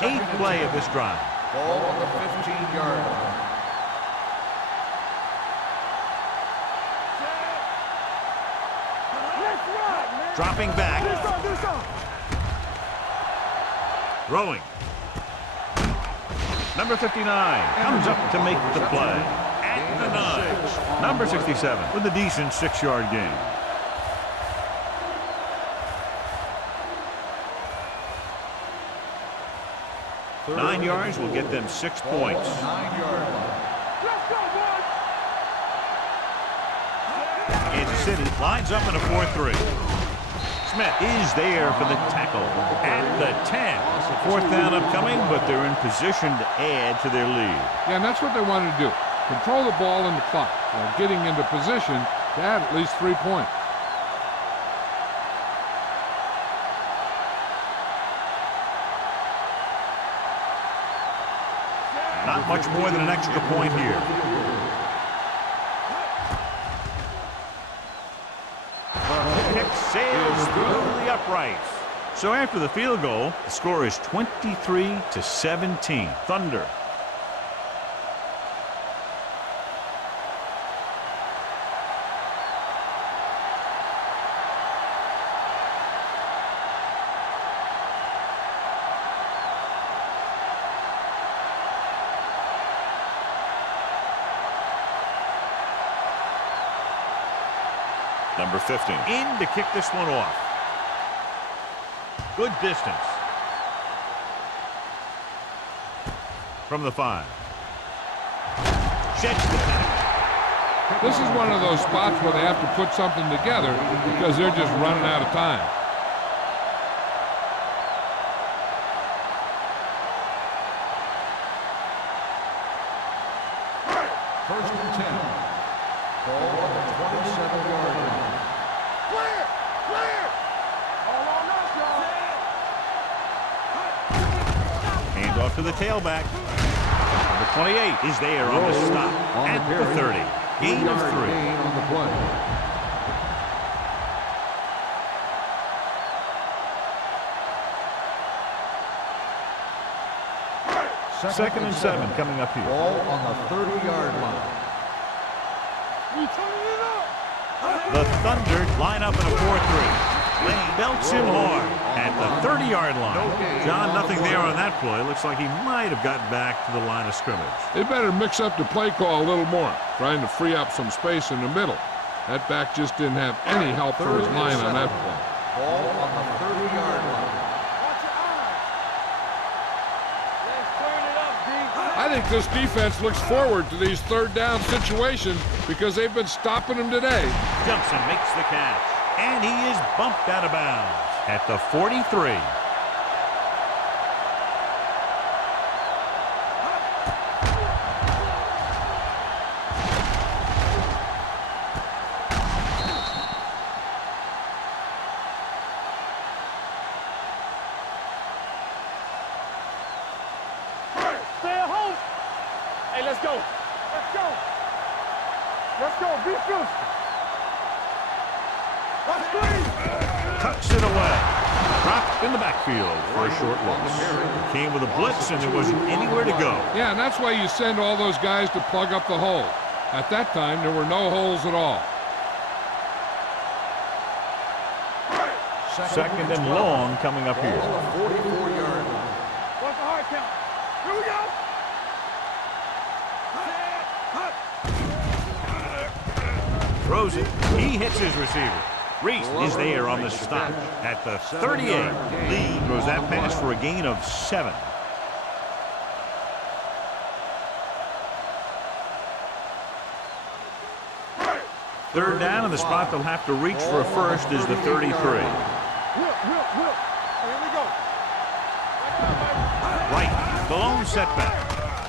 Eighth play of this drive. Ball on the 15-yard line. Dropping back. Throwing. Number 59 comes up to make the play. At the 9. Number 67 with a decent 6-yard gain. Third 9 yards will get them 6 points. 9-yard line. Let's go, boys. Kansas City lines up in a 4-3. Smith is there for the tackle at the 10. 4th down upcoming, but they're in position to add to their lead. Yeah, and that's what they wanted to do. Control the ball and the clock while getting into position to add at least 3 points. Not much more than an extra point here. The kick sails through the uprights. So after the field goal, the score is 23-17. Thunder. Number 15 in to kick this one off. Good distance. From the 5. Sheds the tackle. This is one of those spots where they have to put something together because they're just running out of time. First and 10. Ball on the 27-yard line. Clear! Clear! All on us, y'all. Hand off to the tailback. Number 28 is there on the stop at the 30. Gain of 3. Gain on the play. Second and 7 coming up here. Ball on the 30-yard line. We turning it up. The Thunder line up in a 4-3. Lane belts him hard at the 30-yard line. John, nothing there on that play. Looks like he might have gotten back to the line of scrimmage. They better mix up the play call a little more, trying to free up some space in the middle. That back just didn't have any help for his line on that play. Ball on the 30-yard line. Watch your eyes. Let's turn it up, D. I think this defense looks forward to these third down situations because they've been stopping them today. Johnson makes the catch, and he is bumped out of bounds at the 43. Stay at home. Hey, let's go. Let's go. Let's go. Be physical. Let's screen. Tucks it away. Dropped in the backfield for a short loss. Came with a blitz, and there wasn't anywhere to go. Yeah, and that's why you send all those guys to plug up the hole. At that time, there were no holes at all. Second and long coming up here. Ball on the 44-yard line. What's the hard count? Here we go. Throws it. He hits his receiver. Reese is there on the stop at the 38. Lee throws that pass for a gain of 7. Third down, and the spot they'll have to reach for a first is the 33. Whip, whip, whip. Here we go. Right, the lone setback.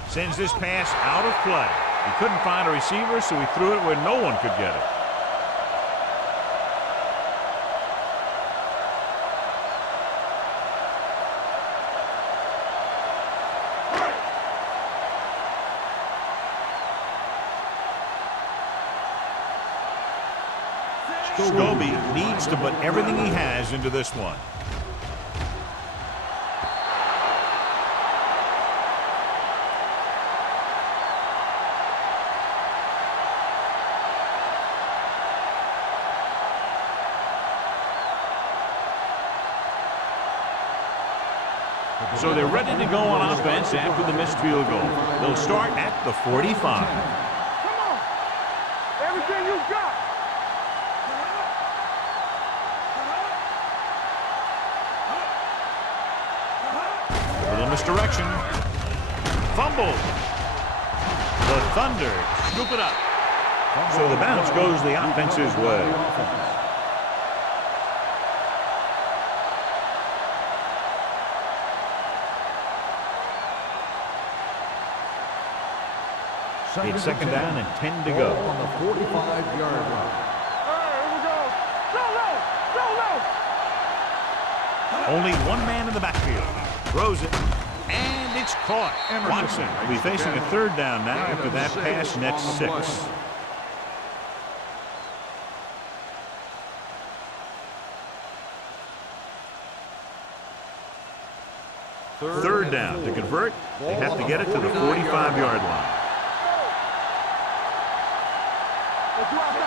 Sends this pass out of play. He couldn't find a receiver, so he threw it where no one could get it. Scobie needs to put everything he has into this one. The So they're ready to go on offense after the missed field goal. They'll start at the 45. Come on. Everything you got. A little misdirection. Fumble. The Thunder scoop it up. So the bounce goes the offense's way. It's second down and 10 to go. On the 45-yard line. All right, here we go. Go low. Go low. Only one man in the backfield. Throws it. And it's caught. Watson will be facing a third down now after that pass nets 6. Third down. To convert, they have to get it to the 45-yard line.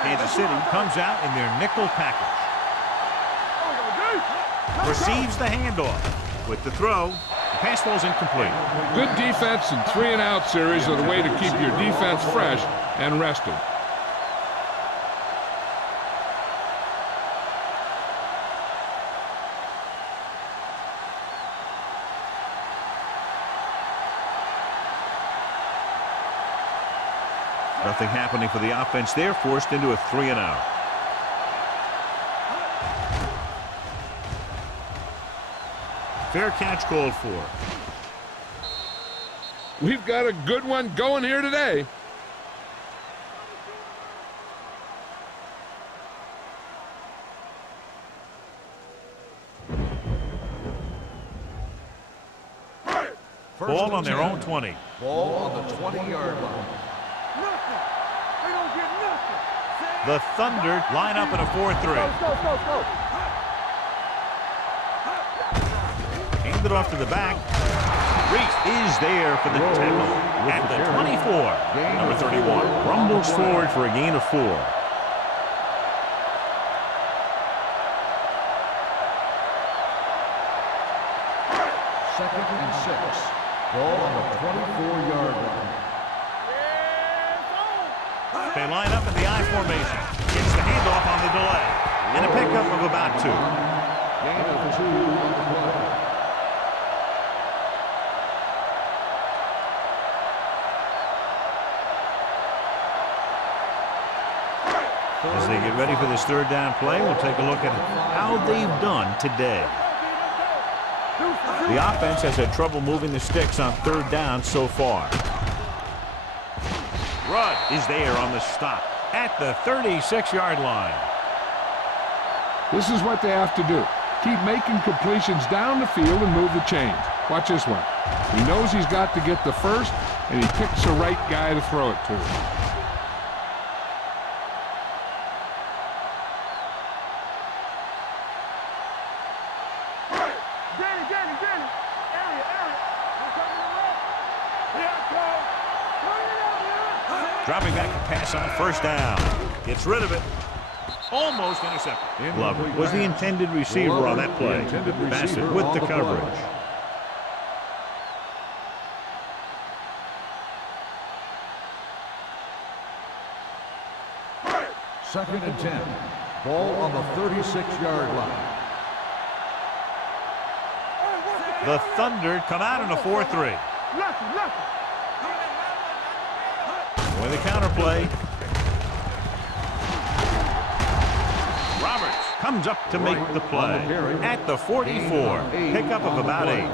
Kansas City comes out in their nickel package. Receives the handoff. With the throw, the pass falls incomplete. Good defense and 3-and-out series are the way to keep your defense fresh and rested. Nothing happening for the offense there, forced into a 3-and-out. Fair catch called for. We've got a good one going here today. Ball on their own 20. Ball on the 20-yard line. Nothing. They don't get nothing. The Thunder line up in a 4-3. Go. Hand it off to the back. Reese is there for the tackle at the 24. Number 31 rumbles forward for a gain of 4. Second and 6. Ball on the 24-yard line. They line up in the I formation. Gets the handoff on the delay. And a pickup of about 2. Gain of 2 on the play. As they get ready for this third down play, we'll take a look at how they've done today. The offense has had trouble moving the sticks on third down so far. Rudd is there on the stop at the 36-yard line. This is what they have to do. Keep making completions down the field and move the chains. Watch this one. He knows he's got to get the first, and he picks the right guy to throw it to. Dropping back to pass on first down. Gets rid of it. Almost intercepted. Glover was the intended receiver on that play. Bassett with the coverage. Second and 10. Ball on the 36-yard line. The Thunder come out in a 4-3. With a counter play. Roberts comes up to make the play at the 44. Pickup of about 8.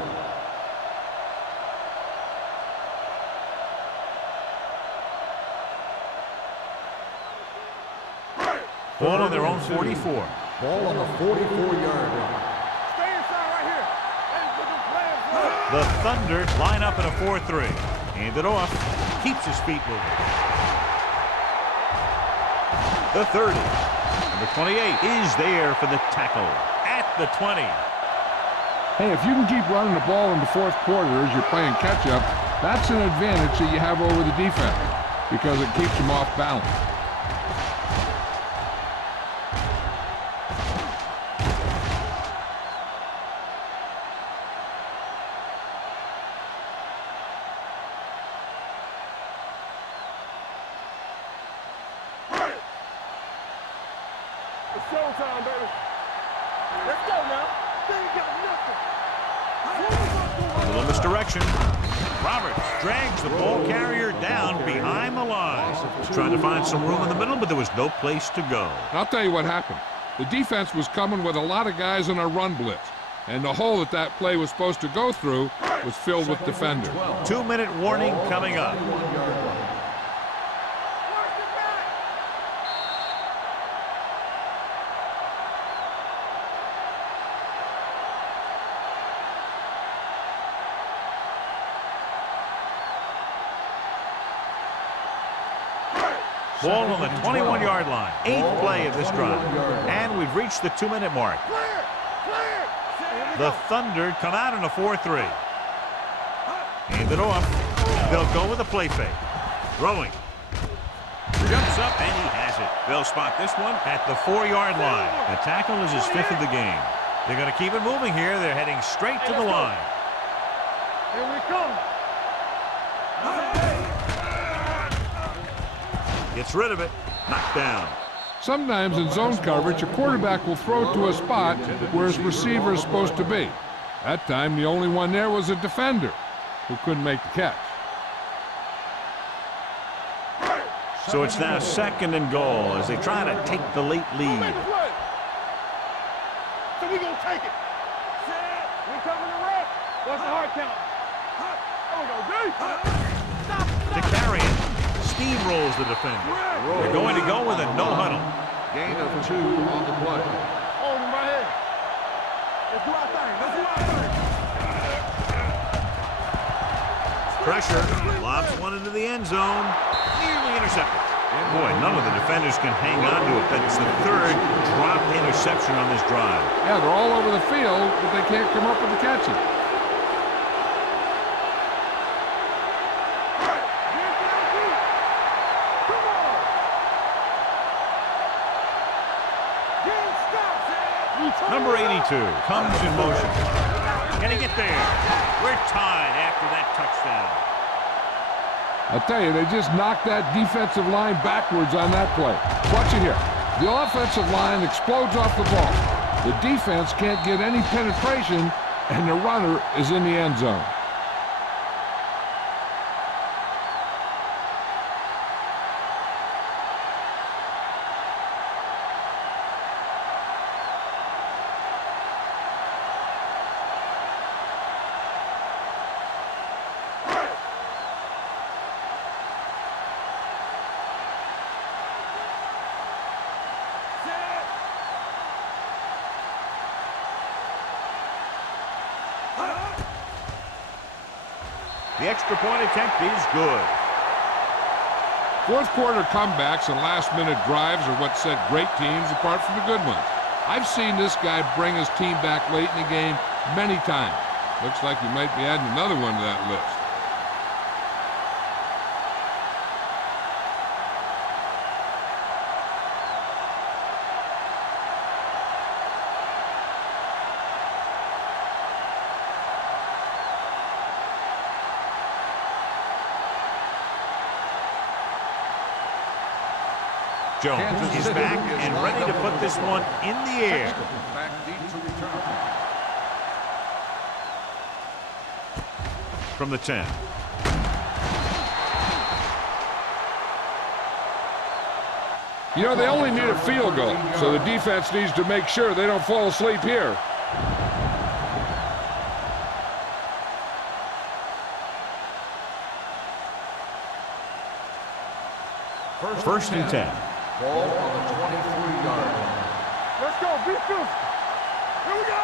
Ball on their own 44. Ball on the 44-yard line. Stay inside right here. The Thunder line up in a 4-3. Hand it off. Keeps his feet moving. The 30. Number 28 is there for the tackle at the 20. Hey, if you can keep running the ball in the fourth quarter as you're playing catch-up, that's an advantage that you have over the defense because it keeps them off balance. showtime, baby. Let's go now. They ain't got nothing. A little misdirection. Roberts drags the ball carrier down behind the line. Trying to find some room in the middle, but there was no place to go. I'll tell you what happened. The defense was coming with a lot of guys in a run blitz, and the hole that play was supposed to go through was filled with defenders. 2-minute warning coming up. Ball on the 21-yard line. 8th play of this drive. And we've reached the 2-minute mark. The Thunder come out in a 4-3. Hand it off. They'll go with a play fake. Throwing. Jumps up and he has it. They'll spot this one at the 4-yard line. The tackle is his 5th of the game. They're going to keep it moving here. They're heading straight to the line. Here we come. Gets rid of it. Knocked down. Sometimes in zone coverage, a quarterback will throw it to a spot where his receiver is supposed to be. That time, the only one there was a defender who couldn't make the catch. So it's now 2nd and goal as they try to take the late lead. So we're going to take it. We coming to run. What's the hard count? To carry it. Steamrolls the defender. They're going to go with a no huddle. Gain of 2 on the play. Hold him right here. Let's do our thing. Let's do our thing. Pressure. Lobs one into the end zone. Nearly intercepted. Boy, none of the defenders can hang on to it. That's the 3rd dropped interception on this drive. Yeah, they're all over the field, but they can't come up with the catching. Number 82 comes in motion. Can he get there? We're tied after that touchdown. I'll tell you, they just knocked that defensive line backwards on that play. Watch it here. The offensive line explodes off the ball. The defense can't get any penetration, and the runner is in the end zone. The extra point attempt is good. Fourth quarter comebacks and last-minute drives are what set great teams apart from the good ones. I've seen this guy bring his team back late in the game many times. Looks like he might be adding another one to that list. Jones is back and ready to put this one in the air. Back deep to return. From the 10. You know, they only need a field goal, so the defense needs to make sure they don't fall asleep here. First and 10. Ball on the 23-yard line. Let's go. Be physical. Here we go.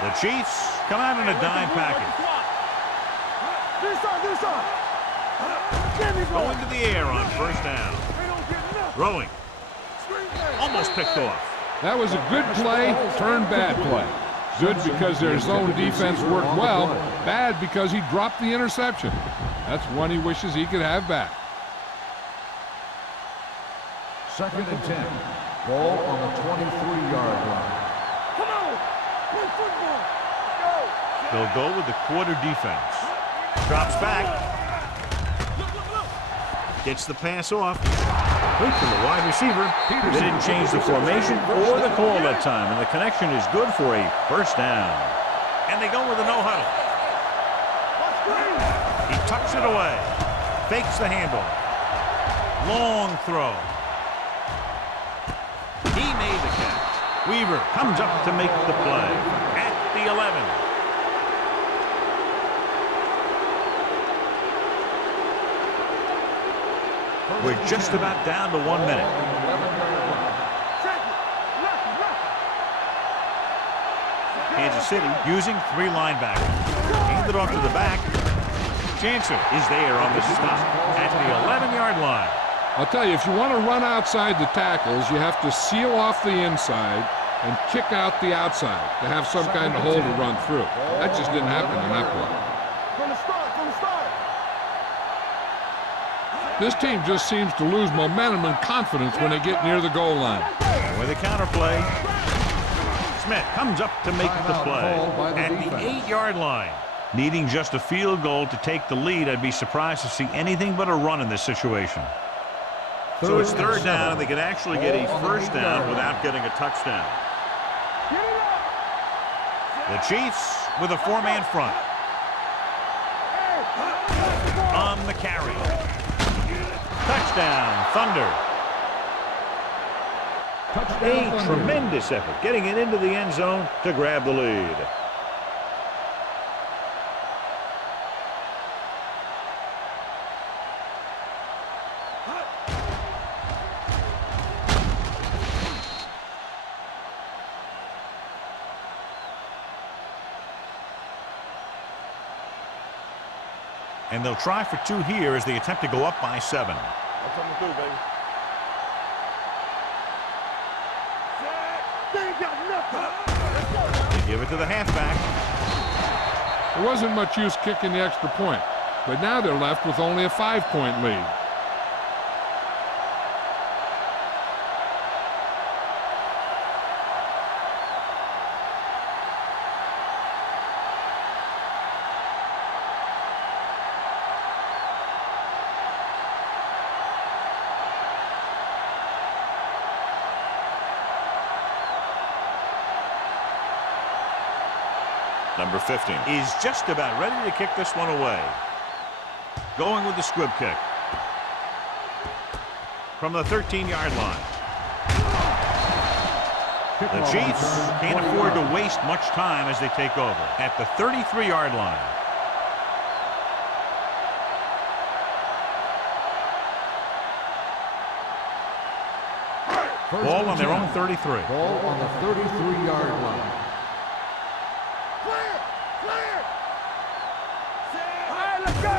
The Chiefs come out in a dime package. This side. Going to the air on first down. They don't get nothing. Throwing. Almost picked off. That was a good play, turned bad play. Good because their zone defense worked well, bad because he dropped the interception. That's one he wishes he could have back. 2nd and 10. Ball on the 23-yard line. Come on. Play football. Go. They'll go with the quarter defense. Drops back. Gets the pass off. Complete to the wide receiver. They didn't change the formation or the call that time, and the connection is good for a first down. And they go with a no-huddle. He tucks it away. Fakes the handle. Long throw. He made the catch. Weaver comes up to make the play at the 11. We're just about down to 1 minute. Kansas City using 3 linebackers. Handed off to the back. Chancer is there on the stop at the 11-yard line. I'll tell you, if you want to run outside the tackles, you have to seal off the inside and kick out the outside to have some kind of hole to run through. That just didn't happen in that play. From the start. This team just seems to lose momentum and confidence when they get near the goal line. With a counterplay, Smith comes up to make the play at the 8-yard line. Needing just a field goal to take the lead, I'd be surprised to see anything but a run in this situation. So it's 3rd down, and they can actually get a first down without getting a touchdown. The Chiefs with a 4-man front. On the carry. Touchdown, Thunder. A tremendous effort, getting it into the end zone to grab the lead. And they'll try for 2 here as they attempt to go up by 7. I'm coming through, baby. They give it to the halfback. There wasn't much use kicking the extra point, but now they're left with only a 5-point lead. Number 15 is just about ready to kick this one away. Going with the squib kick. From the 13-yard line. The Chiefs can't afford to waste much time as they take over at the 33-yard line. Ball on their own 33. Ball on the 33-yard line.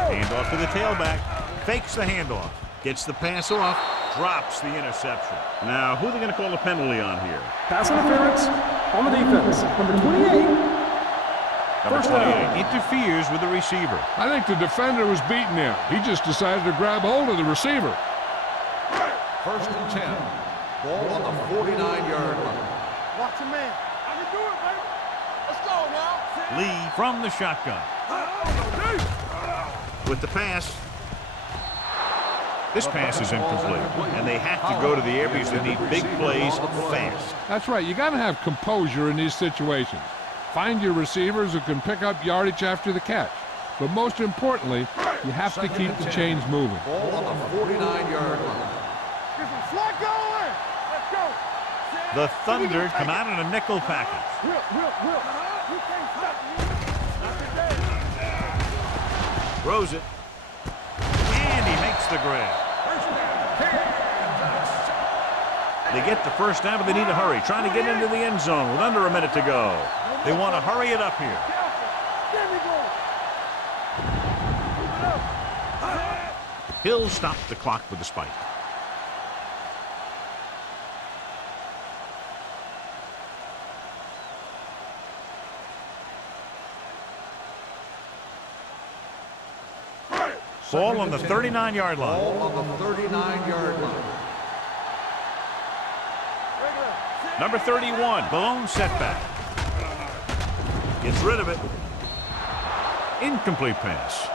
Handoff to the tailback. Fakes the handoff. Gets the pass off. Drops the interception. Now, who are they going to call a penalty on here? Pass interference on the defense. Number 28. Number 28 interferes with the receiver. I think the defender was beaten there. He just decided to grab hold of the receiver. 1st and 10. Ball on the 49-yard line. Watch your man. I can do it, baby. Let's go now. Lee from the shotgun. With the pass. This pass is incomplete, and they have to go to the air because they need big plays fast. That's right. You got to have composure in these situations. Find your receivers who can pick up yardage after the catch. But most importantly, you have to keep the chains moving. Ball on the 49-yard line. Get some slack going. Let's go. The Thunder come out in a nickel package. Whip. You can't stop me. Throws it. And he makes the grab. They get the first down, but they need to hurry. Trying to get into the end zone with under a minute to go. They want to hurry it up here. He'll stop the clock with the spike. Ball on the 39-yard line. Ball on the 39-yard line. Number 31, blown setback. Gets rid of it. Incomplete pass.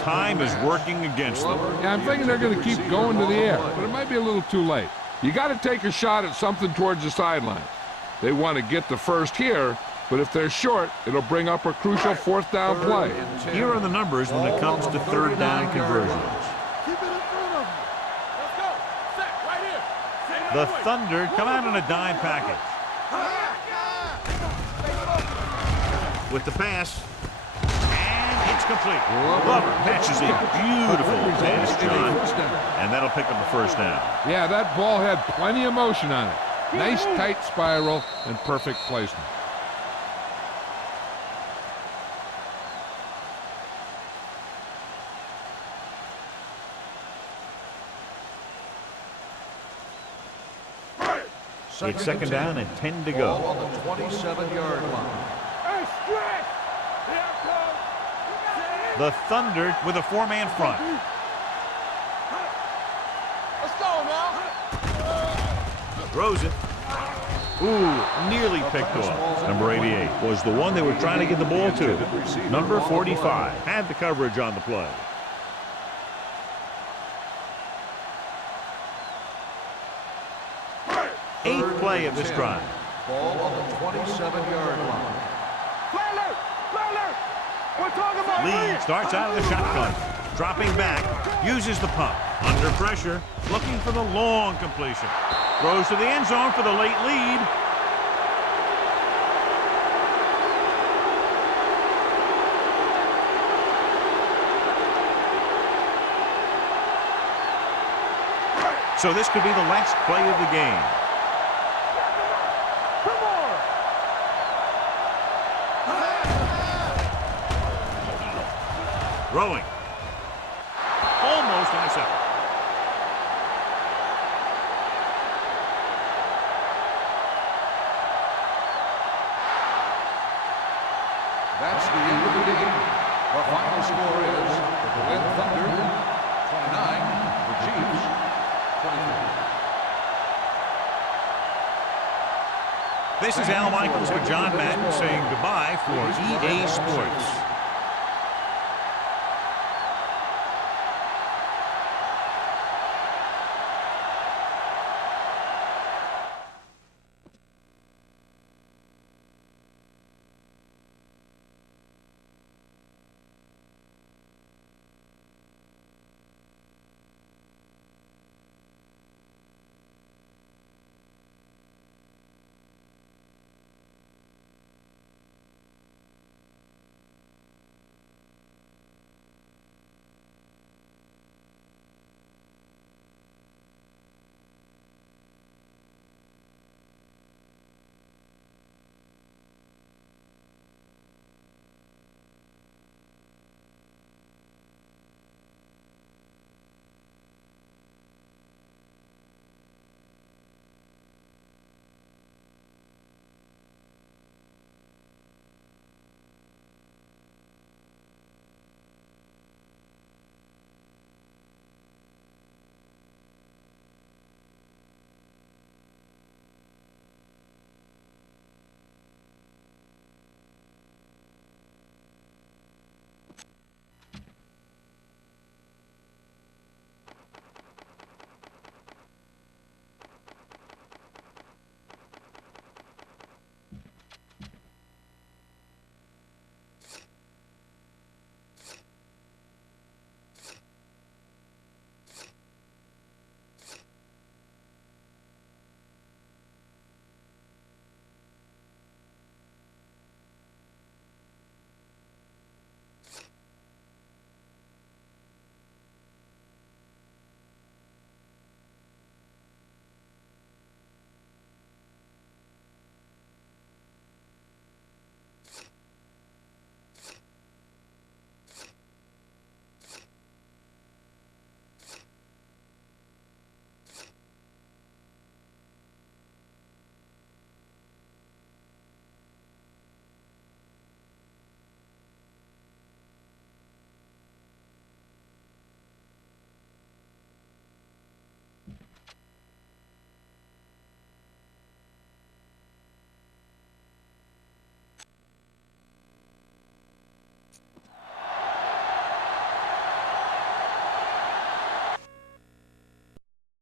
Time is working against them. Yeah, I'm thinking they're going to keep going to the air, but it might be a little too late. You got to take a shot at something towards the sideline. They want to get the first here, but if they're short, it'll bring up a crucial fourth down play. Here are the numbers when it comes to third down conversions. Keep it in front of him. Let's go. Set right here. The Thunder come out on a dime package. With the pass. And it's complete. Glover matches a beautiful pass, John. And that'll pick up the first down. Yeah, that ball had plenty of motion on it. Nice tight spiral and perfect placement. It's second down and 10 to Ball go. on the 27-yard line. Hey, stretch. Here it comes. The Thunder with a four-man front. Let's go now. Throws it. Ooh, nearly picked off. Number 88 was the one they were trying to get the ball to. Number 45 had the coverage on the play. Eighth play of this drive. Ball on the 27-yard line. We're talking about Lee starts out of the shotgun. Dropping back, uses the pump. Under pressure, looking for the long completion. Throws to the end zone for the late lead. So this could be the last play of the game. Throwing. Almost intercepted. That's the end of the game. The final score is the Berlin Thunder 29, the Chiefs 23. This is Al Michaels with John Madden saying goodbye for EA Sports.